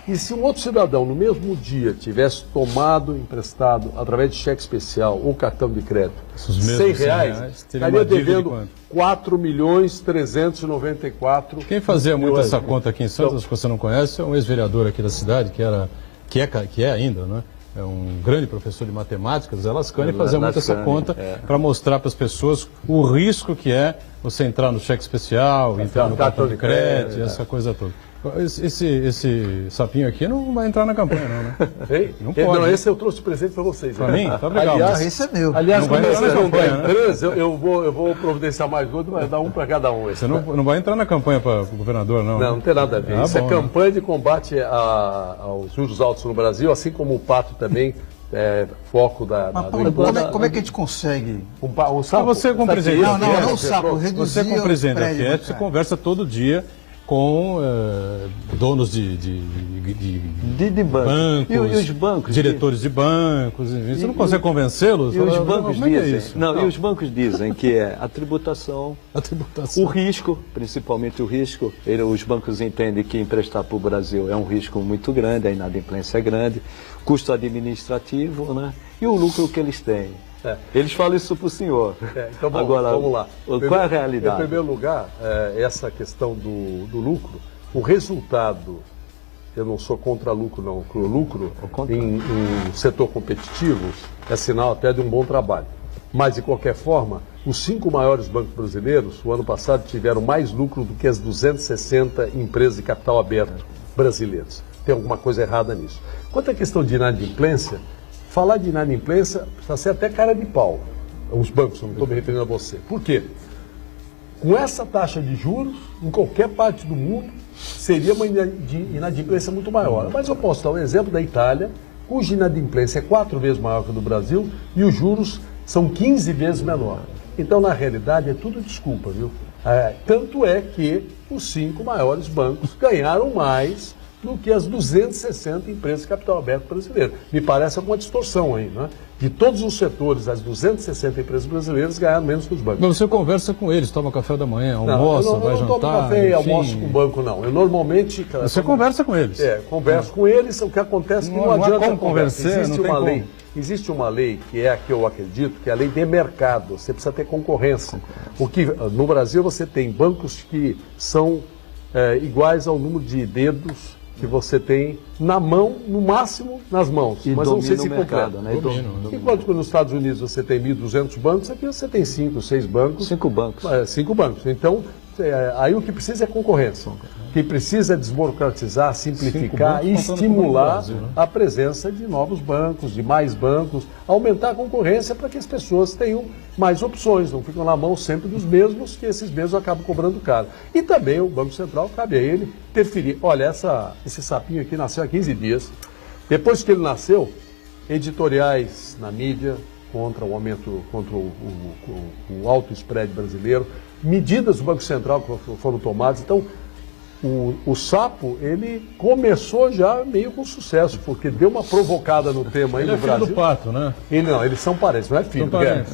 E se um outro cidadão, no mesmo dia, tivesse tomado emprestado, através de cheque especial ou cartão de crédito, R$100, estaria devendo 4.394.000. Quem fazia muito essa conta aqui em Santos, que você não conhece, é um ex-vereador aqui da cidade, que é ainda, né? É um grande professor de matemática, Zé Lascani, fazia muito essa conta para mostrar para as pessoas o risco que é você entrar no cheque especial, entrar no cartão de crédito, essa coisa toda. Esse sapinho aqui não vai entrar na campanha, não, né? Ei? Não pode. Não, esse eu trouxe de presente para vocês. Para mim? Tá legal. Aliás, esse é meu. Aliás, não vai entrar na campanha, né? eu vou providenciar mais outro, vai dar um para cada um. Você não vai entrar na campanha para o governador, não? Não, não tem nada a ver. Isso é campanha de combate aos juros altos no Brasil, assim como o Pato também foco da... Como é que a gente consegue? Um sapo? Você como presidente não o sapo, reduzir você como presidente da Fiesp, você conversa todo dia com donos de bancos, e os bancos, diretores de bancos, você não consegue convencê-los? E os bancos dizem, e os bancos dizem que é a tributação, o risco, principalmente o risco, os bancos entendem que emprestar para o Brasil é um risco muito grande, a inadimplência é grande, custo administrativo, né? E o lucro que eles têm. Eles falam isso para o senhor. Então vamos lá. Qual é a realidade? Em primeiro lugar, essa questão do lucro, o resultado, eu não sou contra lucro, não. O lucro em um setor competitivo é sinal até de um bom trabalho. Mas, de qualquer forma, os 5 maiores bancos brasileiros, o ano passado, tiveram mais lucro do que as 260 empresas de capital aberto brasileiras. Tem alguma coisa errada nisso. Quanto à questão de inadimplência, falar de inadimplência precisa ser até cara de pau. Os bancos, não estou me referindo a você. Por quê? Com essa taxa de juros, em qualquer parte do mundo, seria uma inadimplência muito maior. Mas eu posso dar um exemplo da Itália, cuja inadimplência é 4 vezes maior que a do Brasil e os juros são 15 vezes menor. Então, na realidade, é tudo desculpa, viu? Tanto é que os 5 maiores bancos ganharam mais do que as 260 empresas de capital aberto brasileiras. Me parece alguma distorção aí, né? De todos os setores, as 260 empresas brasileiras ganharam menos que os bancos. Mas você conversa com eles, toma café da manhã, almoça, vai jantar? Eu não tomo café e almoço com o banco, não. Eu normalmente... Você conversa com eles? Converso com eles, o que acontece é que não adianta como conversar. Existe uma lei, que é a que eu acredito, que é a lei de mercado. Você precisa ter concorrência. No Brasil você tem bancos que são iguais ao número de dedos que você tem na mão, no máximo nas mãos, mas não sei se completa. Né? Enquanto que nos Estados Unidos você tem 1.200 bancos, aqui você tem 5, 6 bancos. 5 bancos. 5 bancos. Então, aí o que precisa é concorrência. O que precisa é desburocratizar, simplificar e estimular Brasil, né? A presença de novos bancos, de mais bancos, aumentar a concorrência para que as pessoas tenham mais opções, não ficam na mão sempre dos mesmos, que esses mesmos acabam cobrando caro. E também o Banco Central, cabe a ele interferir. Olha, esse sapinho aqui nasceu há 15 dias. Depois que ele nasceu, editoriais na mídia contra o aumento, contra o alto spread brasileiro, medidas do Banco Central que foram tomadas. Então, o sapo, ele começou já meio com sucesso, porque deu uma provocada no tema aí no Brasil. Ele é filho do Pato, né? Eles são parentes, não é filho.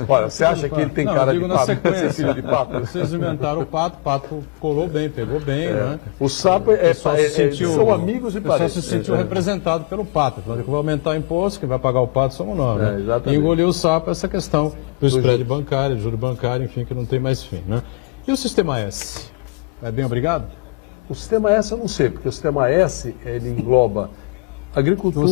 Olha, você acha que ele tem cara de pato? Sequência, filho de pato? Vocês inventaram o pato colou bem, pegou bem, né? O sapo são amigos e parentes. Só se sentiu representado pelo pato. Falando que vai aumentar o imposto, quem vai pagar o pato somos nós, né? E engoliu o sapo essa questão do spread bancário, juro bancário, enfim, que não tem mais fim, né? E o Sistema S? É bem obrigado? O Sistema S eu não sei, porque o Sistema S ele engloba agricultura,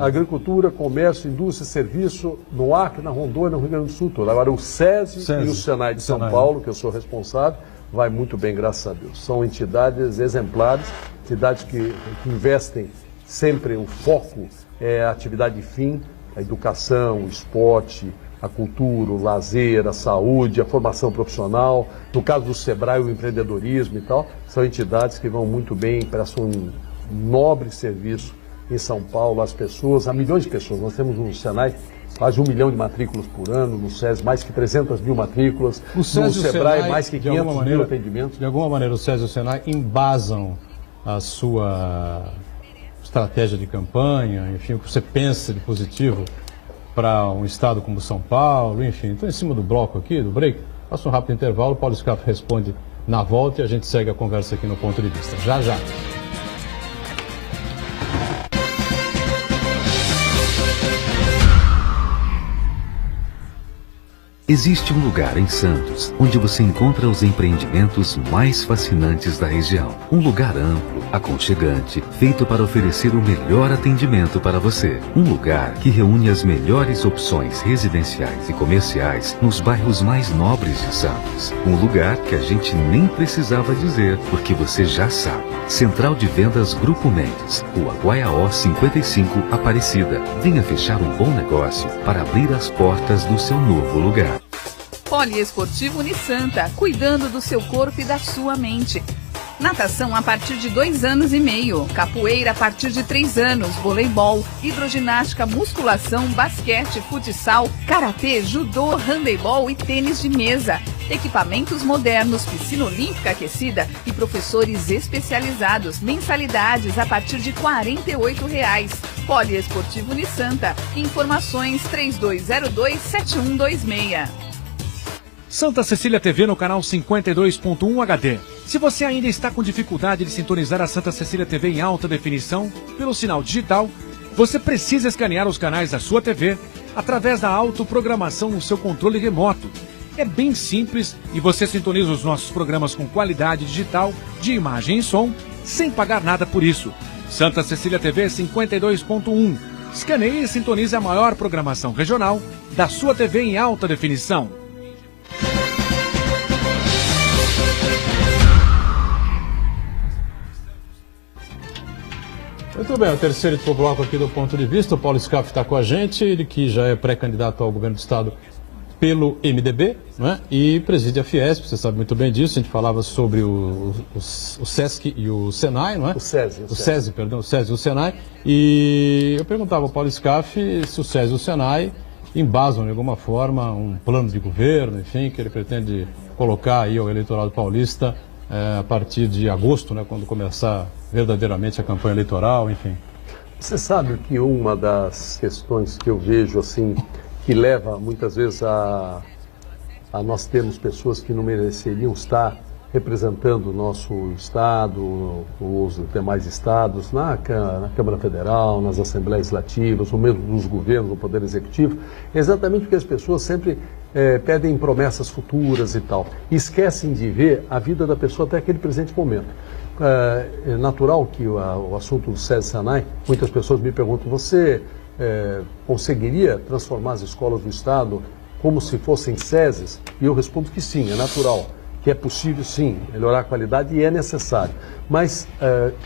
agricultura, comércio, indústria, serviço, no Acre, na Rondônia, no Rio Grande do Sul todo. Agora o SESI e o Senai de São Paulo, que eu sou responsável, vai muito bem, graças a Deus. São entidades exemplares, entidades que investem sempre, o foco é a atividade fim, a educação, o esporte, a cultura, o lazer, a saúde, a formação profissional. No caso do SEBRAE, o empreendedorismo e tal, são entidades que vão muito bem, prestam um nobre serviço em São Paulo às pessoas, a milhões de pessoas. Nós temos no Senai quase 1 milhão de matrículas por ano, no SESI mais que 300 mil matrículas, no SEBRAE mais que 500 mil atendimentos. De alguma maneira o SESI e o Senai embasam a sua estratégia de campanha, enfim, o que você pensa de positivo para um estado como São Paulo, enfim. Então, em cima do bloco aqui, do break, faça um rápido intervalo, o Paulo Scaff responde na volta e a gente segue a conversa aqui no Ponto de Vista. Já, já. Existe um lugar em Santos onde você encontra os empreendimentos mais fascinantes da região. Um lugar amplo, aconchegante, feito para oferecer o melhor atendimento para você. Um lugar que reúne as melhores opções residenciais e comerciais nos bairros mais nobres de Santos. Um lugar que a gente nem precisava dizer, porque você já sabe. Central de Vendas Grupo Mendes, Rua Guaiaó 55, Aparecida. Venha fechar um bom negócio para abrir as portas do seu novo lugar. Poliesportivo Unisanta, cuidando do seu corpo e da sua mente. Natação a partir de 2 anos e meio, capoeira a partir de 3 anos, voleibol, hidroginástica, musculação, basquete, futsal, karatê, judô, handebol e tênis de mesa. Equipamentos modernos, piscina olímpica aquecida e professores especializados. Mensalidades a partir de R$ 48,00. Poliesportivo Unisanta. Informações 3202-7126. Santa Cecília TV no canal 52.1 HD. Se você ainda está com dificuldade de sintonizar a Santa Cecília TV em alta definição pelo sinal digital, você precisa escanear os canais da sua TV através da autoprogramação no seu controle remoto. É bem simples e você sintoniza os nossos programas com qualidade digital, de imagem e som, sem pagar nada por isso. Santa Cecília TV 52.1. Escaneie e sintonize a maior programação regional da sua TV em alta definição. Muito bem, o terceiro bloco aqui do Ponto de Vista, o Paulo Scaff está com a gente, ele que já é pré-candidato ao governo do estado pelo MDB, não é? E preside a Fiesp, você sabe muito bem disso, a gente falava sobre o SESC e o Senai, não é? O SESI e o Senai, e eu perguntava ao Paulo Scaff se o SESI e o Senai embasam de alguma forma um plano de governo, enfim, que ele pretende colocar aí ao eleitorado paulista a partir de agosto, né, quando começar verdadeiramente a campanha eleitoral, enfim. Você sabe que uma das questões que eu vejo assim, que leva muitas vezes a nós termos pessoas que não mereceriam estar representando o nosso estado, os demais estados, na Câmara Federal, nas Assembleias Legislativas, ou mesmo nos governos, no Poder Executivo, é exatamente porque as pessoas sempre pedem promessas futuras e tal, e esquecem de ver a vida da pessoa até aquele presente momento. É natural que o assunto do SESI Senai, muitas pessoas me perguntam, você conseguiria transformar as escolas do estado como se fossem SESIs? E eu respondo que sim, é natural. Que é possível, sim, melhorar a qualidade e é necessário. Mas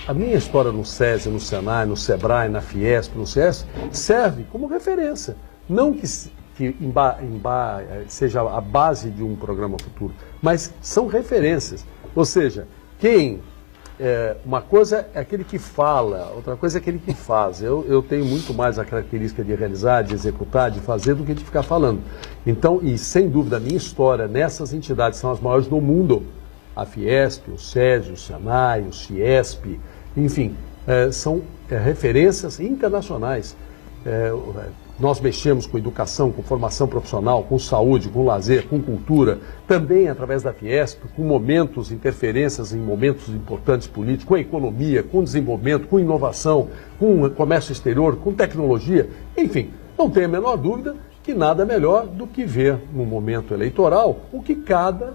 a minha história no SESI, no Senai, no SEBRAE, na Fiesp, no SESC, serve como referência. Não que seja a base de um programa futuro, mas são referências. Ou seja, uma coisa é aquele que fala, outra coisa é aquele que faz. Eu tenho muito mais a característica de realizar, de executar, de fazer, do que de ficar falando. Então, e sem dúvida, a minha história nessas entidades são as maiores do mundo. A Fiesp, o SESI, o Senai, o CIESP, enfim, são referências internacionais. Nós mexemos com educação, com formação profissional, com saúde, com lazer, com cultura, também através da Fiesp, com momentos, interferências em momentos importantes políticos, com a economia, com desenvolvimento, com inovação, com comércio exterior, com tecnologia, enfim, não tem a menor dúvida que nada melhor do que ver no momento eleitoral o que cada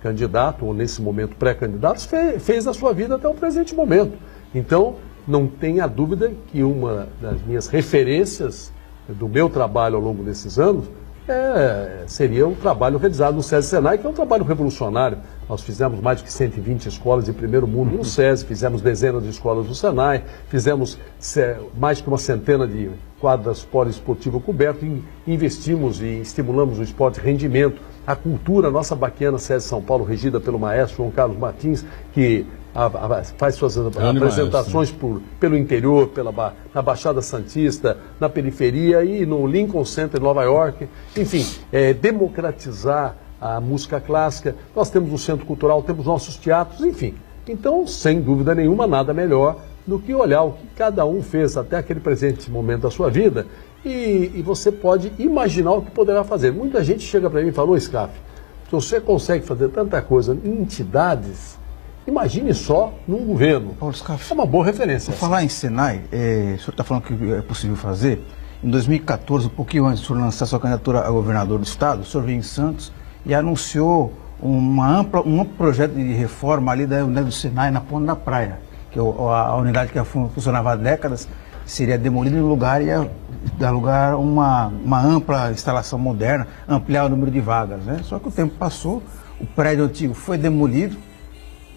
candidato, ou nesse momento pré-candidato, fez na sua vida até o presente momento. Então, não tenha dúvida que uma das minhas referências do meu trabalho ao longo desses anos seria um trabalho realizado no SESI Senai, que é um trabalho revolucionário. Nós fizemos mais de 120 escolas de primeiro mundo no SESI, fizemos dezenas de escolas no Senai, fizemos mais que uma centena de quadras poliesportivas cobertas, investimos e estimulamos o esporte rendimento, a cultura, nossa baquiana SESI São Paulo, regida pelo maestro João Carlos Martins, que faz suas apresentações pelo interior, na Baixada Santista, na periferia e no Lincoln Center, em Nova York. Enfim, democratizar a música clássica. Nós temos um centro cultural, temos nossos teatros, enfim. Então, sem dúvida nenhuma, nada melhor do que olhar o que cada um fez até aquele presente momento da sua vida e você pode imaginar o que poderá fazer. Muita gente chega para mim e fala: ô Scaff, se você consegue fazer tanta coisa em entidades, imagine só num governo. Paulo Scaff, é uma boa referência. Por falar em Senai, o senhor está falando que é possível fazer. Em 2014, um pouquinho antes de o senhor lançar sua candidatura a governador do estado, o senhor veio em Santos e anunciou um amplo projeto de reforma ali da unidade do Senai na Ponta da Praia, que a unidade que funcionava há décadas seria demolida e ia dar lugar a uma ampla instalação moderna, ampliar o número de vagas, né? Só que o tempo passou, o prédio antigo foi demolido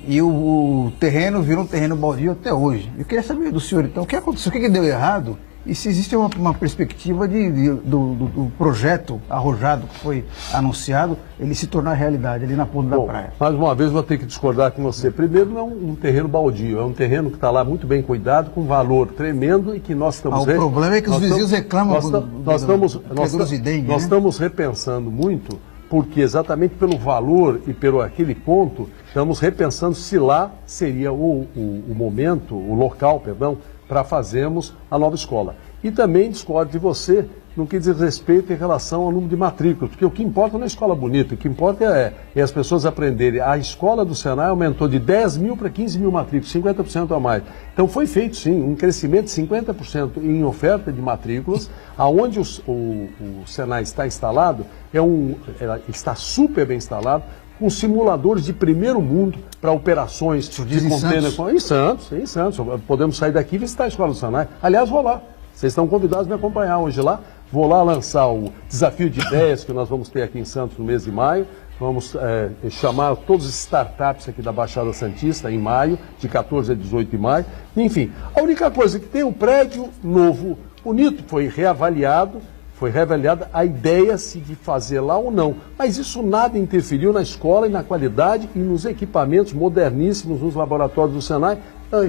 e o terreno virou um terreno baldio até hoje. Eu queria saber do senhor, então, o que aconteceu, o que deu errado e se existe uma perspectiva do projeto arrojado que foi anunciado, ele se tornar realidade ali na Ponta da Praia. Mais uma vez vou ter que discordar com você. Primeiro, não é um terreno baldio, é um terreno que está lá muito bem cuidado, com valor tremendo e que nós estamos... O problema é que os vizinhos reclamam nós estamos repensando muito, porque exatamente pelo valor e pelo aquele ponto, estamos repensando se lá seria o local, para fazermos a nova escola. E também discordo de você no que diz respeito em relação ao número de matrículas, porque o que importa não é a escola bonita, o que importa é as pessoas aprenderem. A escola do Senai aumentou de 10 mil para 15 mil matrículas, 50% a mais. Então foi feito sim um crescimento de 50% em oferta de matrículas, aonde o Senai está instalado, está super bem instalado, com simuladores de primeiro mundo para operações de container. Em Santos. Podemos sair daqui e visitar a escola do Senai. Aliás, vou lá. Vocês estão convidados a me acompanhar hoje lá. Vou lá lançar o desafio de ideias que nós vamos ter aqui em Santos no mês de maio. Vamos chamar todos os startups aqui da Baixada Santista em maio, de 14 a 18 de maio. Enfim, a única coisa que tem um prédio novo, bonito, foi reavaliada a ideia de fazer lá ou não. Mas isso nada interferiu na escola e na qualidade e nos equipamentos moderníssimos nos laboratórios do Senai,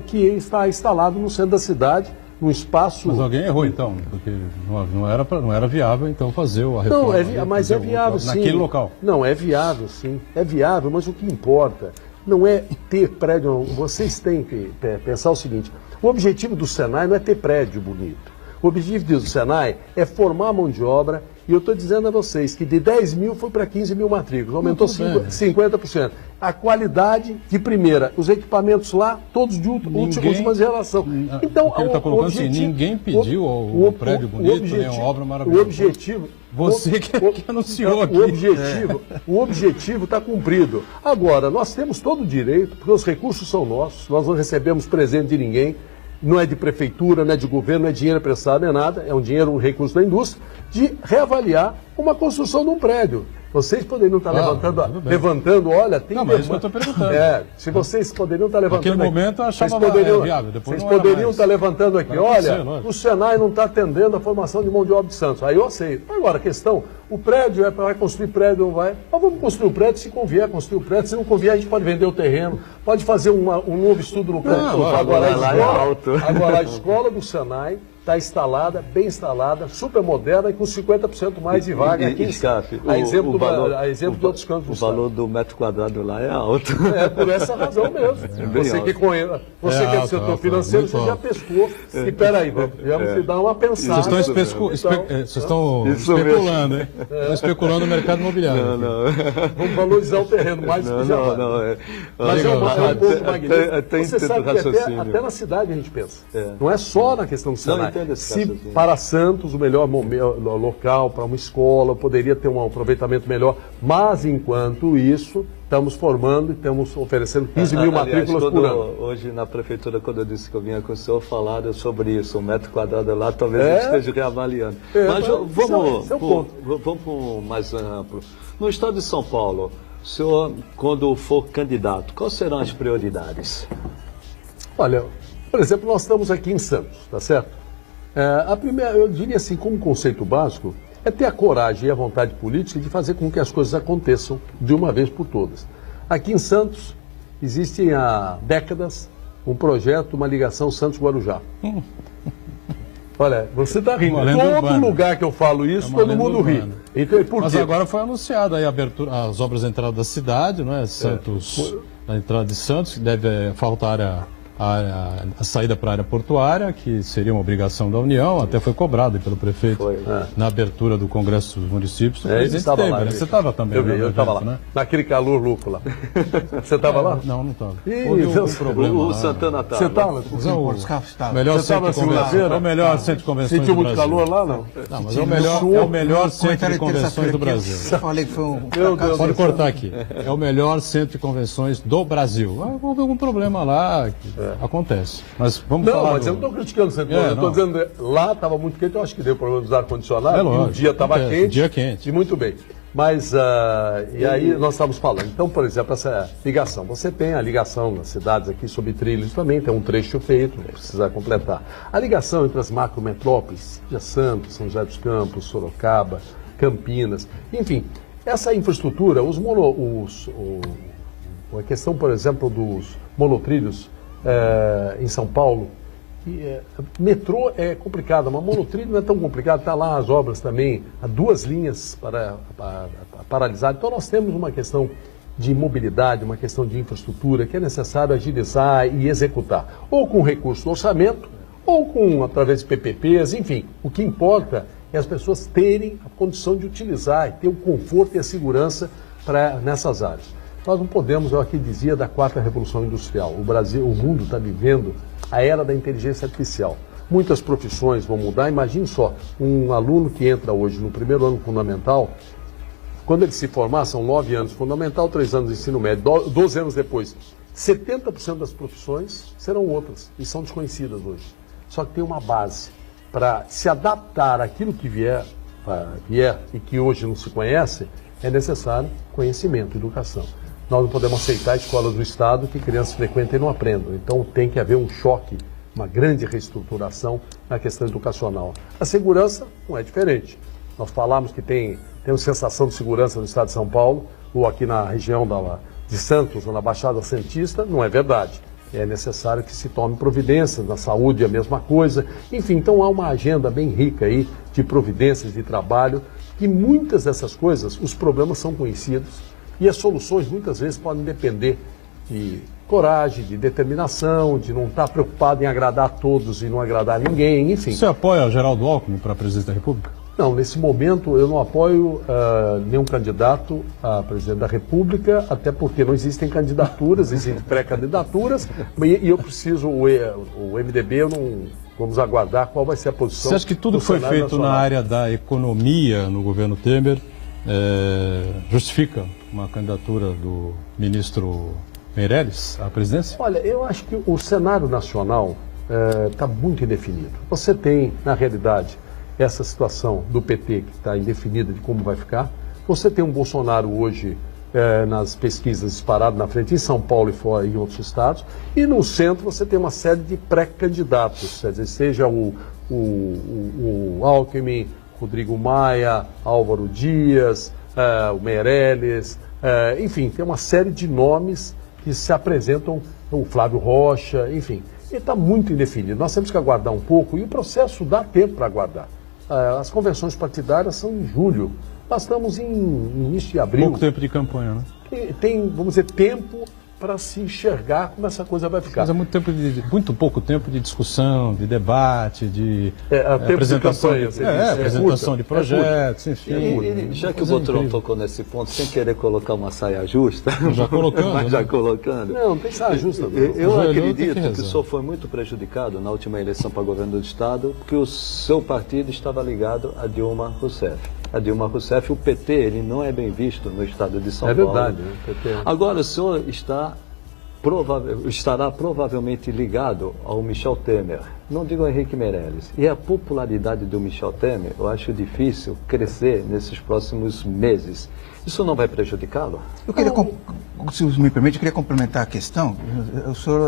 que está instalado no centro da cidade, num espaço... Mas alguém errou então, porque não era viável então fazer a reforma. Não, mas é viável sim. Naquele local. Não, é viável sim. É viável, mas o que importa não é ter prédio. Vocês têm que pensar o seguinte: o objetivo do Senai não é ter prédio bonito. O objetivo do Senai é formar a mão de obra, e eu estou dizendo a vocês que de 10 mil foi para 15 mil matrículas, aumentou 50%. A qualidade de primeira, os equipamentos lá, todos de última geração. Então, ele está colocando assim, ninguém pediu o prédio bonito, nem a obra maravilhosa. O objetivo... Você que anunciou aqui. O objetivo está cumprido. Agora, nós temos todo o direito, porque os recursos são nossos, nós não recebemos presente de ninguém, não é de prefeitura, não é de governo, não é dinheiro emprestado, não é nada, é um recurso da indústria, de reavaliar uma construção de um prédio. Vocês poderiam estar levantando, olha, tem... Não, mas isso que eu estou perguntando. Se vocês poderiam estar levantando... Naquele momento eu achava viável, depois vocês poderiam estar levantando aqui, olha, o Senai não está atendendo a formação de mão de obra de Santos. Aí eu aceito. Agora, a questão, o prédio vai construir prédio ou não vai? Nós vamos construir o prédio se convier construir o prédio, se não convier a gente pode vender o terreno, pode fazer um novo estudo no campo. Agora a escola do Senai está instalada, bem instalada, super moderna e com 50% mais de vaga aqui em Scaff. A exemplo de outros campos do estado. O valor do metro quadrado lá é alto. É por essa razão mesmo. Você que é do setor financeiro, você já pescou. E peraí, vamos te dar uma pensada. Vocês estão especulando, hein? Estão especulando no mercado imobiliário. Vamos valorizar o terreno mais do que já vai. Mas é um pouco magnífico. Você sabe que até na cidade a gente pensa. Não é só na questão do Senai. Se para Santos, o melhor local para uma escola, poderia ter um aproveitamento melhor, mas enquanto isso, estamos formando e estamos oferecendo 15 mil matrículas por ano. Hoje na prefeitura, quando eu disse que eu vinha com o senhor, falaram sobre isso, 1 metro quadrado lá, talvez eu esteja reavaliando. Mas vamos para um mais amplo. No estado de São Paulo, o senhor, quando for candidato, quais serão as prioridades? Olha, por exemplo, nós estamos aqui em Santos, tá certo? A primeira, eu diria assim, como conceito básico, é ter a coragem e a vontade política de fazer com que as coisas aconteçam de uma vez por todas. Aqui em Santos, existe há décadas um projeto, uma ligação Santos-Guarujá. Olha, você está rindo. Todo lugar que eu falo isso, todo mundo ri. Então, por Mas quê? agora foi anunciada aí a abertura, as obras da entrada da cidade, não é? Santos, a entrada de Santos, deve faltar a saída para a área portuária, que seria uma obrigação da União, até foi cobrado pelo prefeito na abertura do Congresso dos Municípios. Você estava lá, você estava também. Eu estava lá, né? Naquele calor louco lá. Você estava lá? Não, não estava. Houve problema. O Santana estava. Você estava? É o melhor centro de convenções Sentiu do muito Brasil. calor lá, não? Não, mas é o melhor centro de convenções do Brasil. Eu falei que foi um... Pode cortar aqui. É o melhor centro de convenções do Brasil. Houve algum problema lá, acontece. Mas vamos falar. Não, mas eu não estou criticando o centro. Eu estou dizendo, lá estava muito quente, eu acho que deu problema dos ar-condicionado, e o dia estava quente. Dia quente. E muito bem. Mas, e aí nós estamos falando. Então, por exemplo, essa ligação. Você tem a ligação nas cidades aqui sobre trilhos também, tem um trecho feito, precisa completar. A ligação entre as macrometrópoles, seja Santos, São José dos Campos, Sorocaba, Campinas, enfim, essa infraestrutura, a questão, por exemplo, dos monotrilhos em São Paulo, metrô é complicado, mas monotrilho não é tão complicado, está lá as obras também, há 2 linhas para paralisar. Então nós temos uma questão de mobilidade, uma questão de infraestrutura que é necessário agilizar e executar, ou com recurso do orçamento, ou através de PPPs, enfim, o que importa é as pessoas terem a condição de utilizar e ter o conforto e a segurança nessas áreas. Nós não podemos, eu aqui dizia, da 4ª Revolução Industrial. O mundo está vivendo a era da inteligência artificial. Muitas profissões vão mudar. Imagine só, um aluno que entra hoje no 1º ano fundamental, quando ele se formar, são 9 anos fundamental, 3 anos de ensino médio, 12 anos depois, 70% das profissões serão outras e são desconhecidas hoje. Só que tem uma base para se adaptar àquilo que vier e que hoje não se conhece, é necessário conhecimento, educação. Nós não podemos aceitar escolas do Estado que crianças frequentem e não aprendam. Então tem que haver um choque, uma grande reestruturação na questão educacional. A segurança não é diferente. Nós falamos que temos sensação de segurança no Estado de São Paulo, ou aqui na região de Santos, ou na Baixada Santista, não é verdade. É necessário que se tome providências, na saúde é a mesma coisa. Enfim, então há uma agenda bem rica aí de providências, de trabalho, que muitas dessas coisas, os problemas são conhecidos e as soluções muitas vezes podem depender de coragem, de determinação, de não estar preocupado em agradar a todos e não agradar ninguém, enfim. Você apoia Geraldo Alckmin para presidente da República? Não, nesse momento eu não apoio nenhum candidato a presidente da República, até porque não existem candidaturas, existem pré-candidaturas, e eu preciso, o MDB, vamos aguardar qual vai ser a posição. Você acha que tudo foi feito nacional na área da economia no governo Temer justifica uma candidatura do ministro Meirelles à presidência? Olha, eu acho que o cenário nacional está muito indefinido. Você tem, na realidade, essa situação do PT que está indefinida de como vai ficar. Você tem um Bolsonaro hoje nas pesquisas disparado na frente em São Paulo e fora em outros estados. E no centro você tem uma série de pré-candidatos, quer dizer, seja o Alckmin, Rodrigo Maia, Álvaro Dias, o Meirelles, enfim, tem uma série de nomes que se apresentam, o Flávio Rocha, enfim. Ele está muito indefinido. Nós temos que aguardar um pouco e o processo dá tempo para aguardar. As convenções partidárias são em julho. Nós estamos em início de abril. Pouco tempo de campanha, né? Tem, vamos dizer, tempo para se enxergar como essa coisa vai ficar. Mas é muito pouco tempo de discussão, de debate, de apresentação, apresentação de projetos, enfim. E já que o Botrão tocou nesse ponto, sem querer colocar uma saia justa, já colocando, mas já colocando. Não tem saia justa. Eu acredito que o senhor foi muito prejudicado na última eleição para governo do Estado, porque o seu partido estava ligado a Dilma Rousseff. A Dilma Rousseff, o PT, ele não é bem visto no estado de São Paulo. É verdade, né? PT. Agora, o senhor estará provavelmente ligado ao Michel Temer, não digo ao Henrique Meirelles. E a popularidade do Michel Temer, eu acho difícil crescer nesses próximos meses. Isso não vai prejudicá-lo? Eu queria, se me permite, eu queria complementar a questão.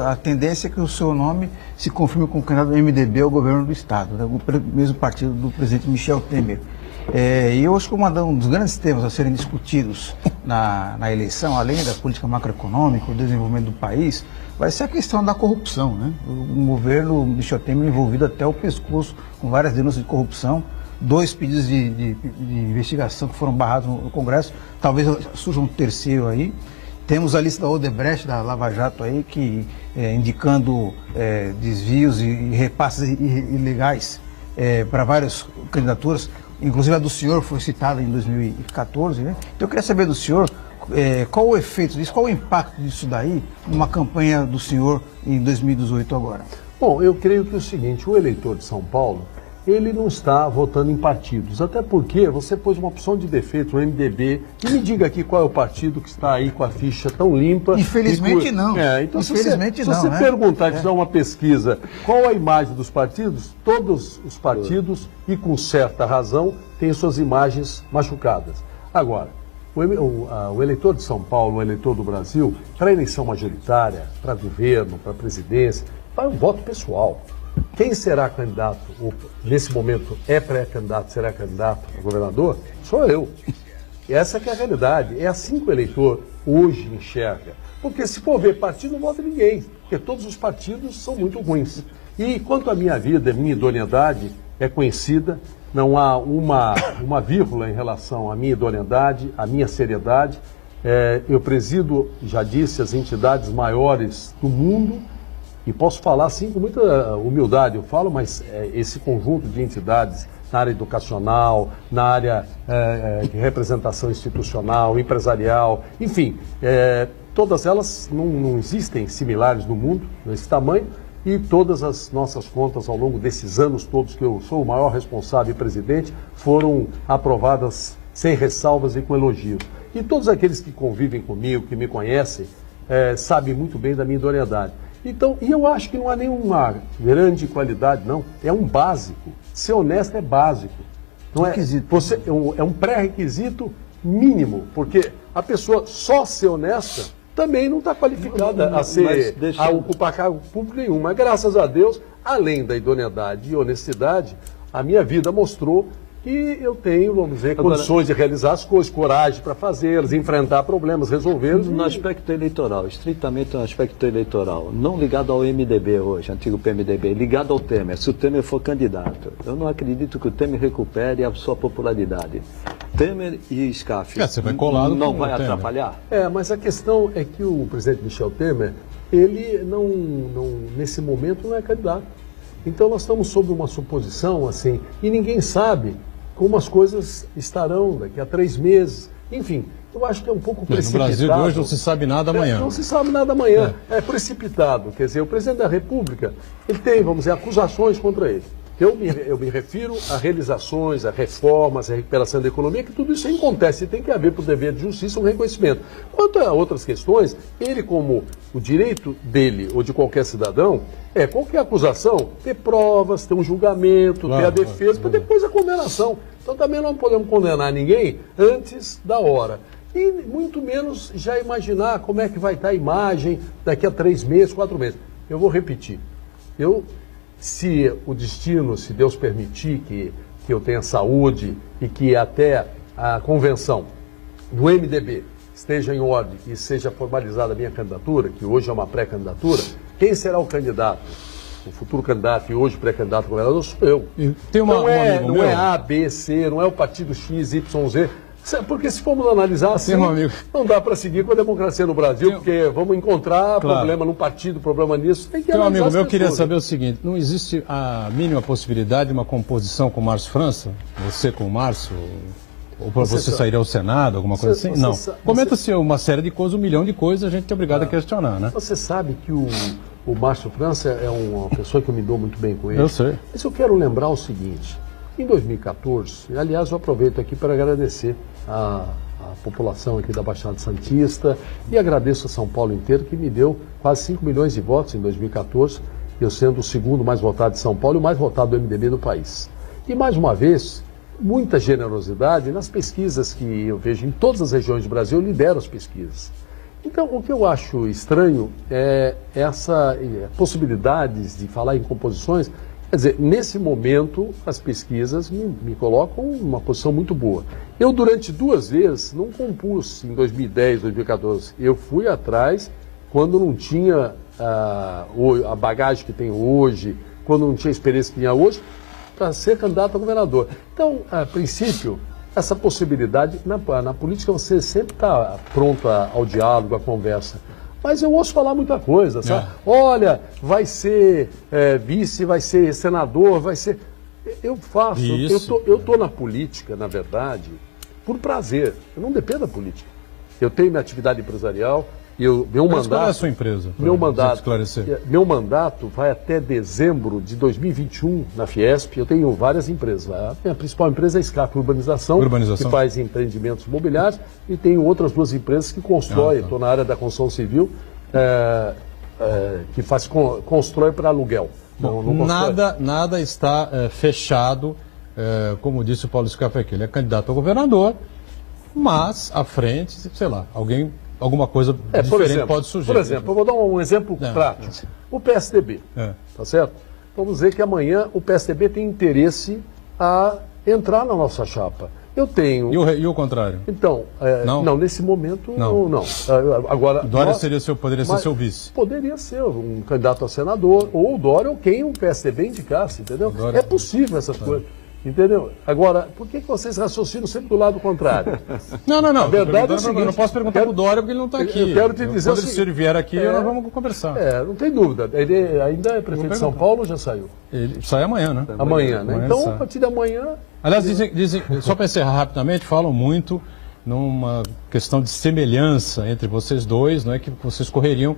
A tendência é que o seu nome se confirme com o candidato do MDB ao governo do Estado, né? O mesmo partido do presidente Michel Temer. E eu acho que um dos grandes temas a serem discutidos na eleição, além da política macroeconômica, o desenvolvimento do país, vai ser a questão da corrupção, né? O governo Michel Temer envolvido até o pescoço com várias denúncias de corrupção, 2 pedidos de investigação que foram barrados no Congresso, talvez surja um terceiro aí. Temos a lista da Odebrecht, da Lava Jato aí, que indicando desvios e repasses ilegais para várias candidaturas. Inclusive a do senhor foi citada em 2014, né? Então eu queria saber do senhor qual o efeito disso, qual o impacto disso daí numa campanha do senhor em 2018 agora. Bom, eu creio que é o seguinte, o eleitor de São Paulo, ele não está votando em partidos, até porque você pôs uma opção de defeito, o MDB, e me diga aqui qual é o partido que está aí com a ficha tão limpa. Infelizmente não. Então Infelizmente se você perguntar e fizer uma pesquisa, qual a imagem dos partidos, todos os partidos, e com certa razão, têm suas imagens machucadas. Agora, o eleitor de São Paulo, o eleitor do Brasil, para a eleição majoritária, para governo, para presidência, vai um voto pessoal. Quem será candidato, ou nesse momento é pré-candidato, será candidato a governador? Sou eu. Essa que é a realidade. É assim que o eleitor hoje enxerga. Porque se for ver partido, não vota ninguém. Porque todos os partidos são muito ruins. E quanto à minha vida, minha idoneidade é conhecida. Não há uma vírgula em relação à minha idoneidade, à minha seriedade. Eu presido, já disse, as entidades maiores do mundo. E posso falar assim com muita humildade, eu falo, mas esse conjunto de entidades na área educacional, na área de representação institucional, empresarial, enfim, todas elas não existem similares no mundo, nesse tamanho, e todas as nossas contas ao longo desses anos todos que eu sou o maior responsável e presidente, foram aprovadas sem ressalvas e com elogios. E todos aqueles que convivem comigo, que me conhecem, sabem muito bem da minha idoneidade. Então, e eu acho que não há nenhuma grande qualidade, não. É um básico. Ser honesto é básico. Não é um pré-requisito mínimo, porque a pessoa só ser honesta também não está qualificada a ocupar cargo público nenhum. Mas, graças a Deus, além da idoneidade e honestidade, a minha vida mostrou que eu tenho, vamos dizer, condições de realizar as coisas, coragem para fazê-las, enfrentar problemas, resolvê-los. No aspecto eleitoral, estritamente no aspecto eleitoral, não ligado ao MDB hoje, antigo PMDB, ligado ao Temer, se o Temer for candidato, eu não acredito que o Temer recupere a sua popularidade. Temer e SCAF você vai colado não vai atrapalhar? Mas a questão é que o presidente Michel Temer, ele nesse momento não é candidato. Então nós estamos sob uma suposição assim, e ninguém sabe como as coisas estarão daqui a 3 meses. Enfim, eu acho que é um pouco precipitado. No Brasil de hoje não se sabe nada amanhã. Não se sabe nada amanhã. É precipitado. Quer dizer, o presidente da República, ele tem, vamos dizer, acusações contra ele. Eu me refiro a realizações, a reformas, a recuperação da economia, que tudo isso acontece e tem que haver, por dever de justiça, um reconhecimento. Quanto a outras questões, ele, como o direito dele ou de qualquer cidadão, qualquer acusação, ter provas, ter um julgamento, ter a defesa, para depois a condenação. Então também não podemos condenar ninguém antes da hora. E muito menos já imaginar como é que vai estar a imagem daqui a 3 meses, 4 meses. Eu vou repetir. Se o destino, se Deus permitir que eu tenha saúde e que até a convenção do MDB esteja em ordem e seja formalizada a minha candidatura, que hoje é uma pré-candidatura, quem será o candidato? O futuro candidato e hoje pré-candidato a governador sou eu. Não é A, B, C, não é o partido X, Y, Z. Porque se formos analisar assim, não dá para seguir com a democracia no Brasil, porque vamos encontrar problema no partido, problema nisso. Tem que analisar. Amigo meu, eu queria saber o seguinte, não existe a mínima possibilidade de uma composição com o Márcio França? Você com o Márcio? Ou para você sair ao Senado, alguma coisa assim? Não. Comenta-se uma série de coisas, 1 milhão de coisas, a gente é obrigado a questionar, né? Você sabe que o Márcio França é uma pessoa que eu me dou muito bem com ele. Eu sei. Mas eu quero lembrar o seguinte, em 2014, aliás, eu aproveito aqui para agradecer a população aqui da Baixada Santista e agradeço a São Paulo inteiro, que me deu quase 5 milhões de votos em 2014, eu sendo o segundo mais votado de São Paulo e o mais votado do MDB do país. E mais uma vez, muita generosidade nas pesquisas que eu vejo em todas as regiões do Brasil, eu lidero as pesquisas. Então, o que eu acho estranho é essa possibilidades de falar em composições. Quer dizer, nesse momento, as pesquisas me colocam numa posição muito boa. Eu, durante 2 vezes, não compus em 2010, 2014. Eu fui atrás quando não tinha a bagagem que tem hoje, quando não tinha a experiência que tinha hoje, para ser candidato a governador. Então, a princípio, essa possibilidade, na política você sempre está pronto ao diálogo, à conversa. Mas eu ouço falar muita coisa, sabe? Olha, vai ser vice, vai ser senador, vai ser... Eu faço, eu estou na política, na verdade, por prazer. Eu não dependo da política. Eu tenho minha atividade empresarial, meu mandato... Qual é a sua empresa? Meu mandato vai até dezembro de 2021 na Fiesp. Eu tenho várias empresas. A minha principal empresa é a SCAP Urbanização, que faz empreendimentos imobiliários, e tenho outras 2 empresas que constroem. Estou na área da construção civil, que constrói para aluguel. Nada está fechado, como disse o Paulo Scaff aqui. Ele é candidato a governador, mas à frente, sei lá, alguma coisa diferente pode surgir. Por exemplo, eu vou dar um exemplo prático. O PSDB, tá certo? Vamos dizer que amanhã o PSDB tem interesse a entrar na nossa chapa. Eu tenho... E o contrário? Então, não, nesse momento, não. Agora, Dória poderia ser seu vice? Poderia ser um candidato a senador, ou o Dória, ou quem o PSDB indicasse, entendeu? É possível essas coisas. Entendeu? Agora, por que vocês raciocinam sempre do lado contrário? Não. A verdade é o seguinte, eu não posso perguntar para o Dória porque ele não está aqui. Eu quero te dizer se ele vier aqui, nós vamos conversar. Não tem dúvida. Ele ainda é prefeito de São Paulo ou já saiu? Ele sai amanhã, né? Amanhã, né? Então, a partir de amanhã... Aliás, dizem, só para encerrar rapidamente, falam muito numa questão de semelhança entre vocês dois, não é que vocês correriam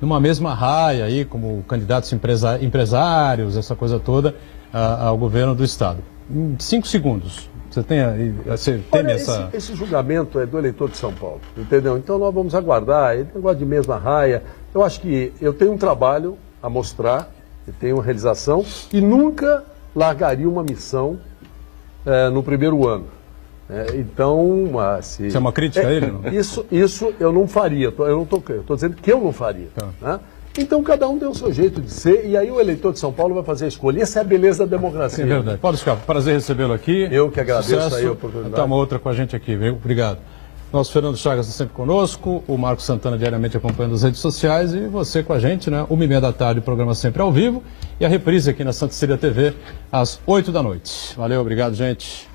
numa mesma raia aí, como candidatos empresários, essa coisa toda, ao governo do Estado. Em 5 segundos, você teme essa... Esse julgamento é do eleitor de São Paulo, entendeu? Então nós vamos aguardar, ele negócio de mesma raia. Eu acho que eu tenho um trabalho a mostrar, eu tenho uma realização e nunca largaria uma missão no primeiro ano. Então, Isso é uma crítica a ele? Não? Isso eu não faria, eu estou dizendo que eu não faria. Né? Então, cada um tem o seu jeito de ser, e aí o eleitor de São Paulo vai fazer a escolha. Essa é a beleza da democracia. É verdade. Paulo Scaff, prazer recebê-lo aqui. Eu que agradeço aí a oportunidade. Até uma outra com a gente aqui, viu? Obrigado. Nosso Fernando Chagas está sempre conosco, o Marcos Santana diariamente acompanhando as redes sociais e você com a gente, né? 1h30 da tarde, o programa sempre ao vivo, e a reprise aqui na Santa Cecília TV às 8 da noite. Valeu, obrigado, gente.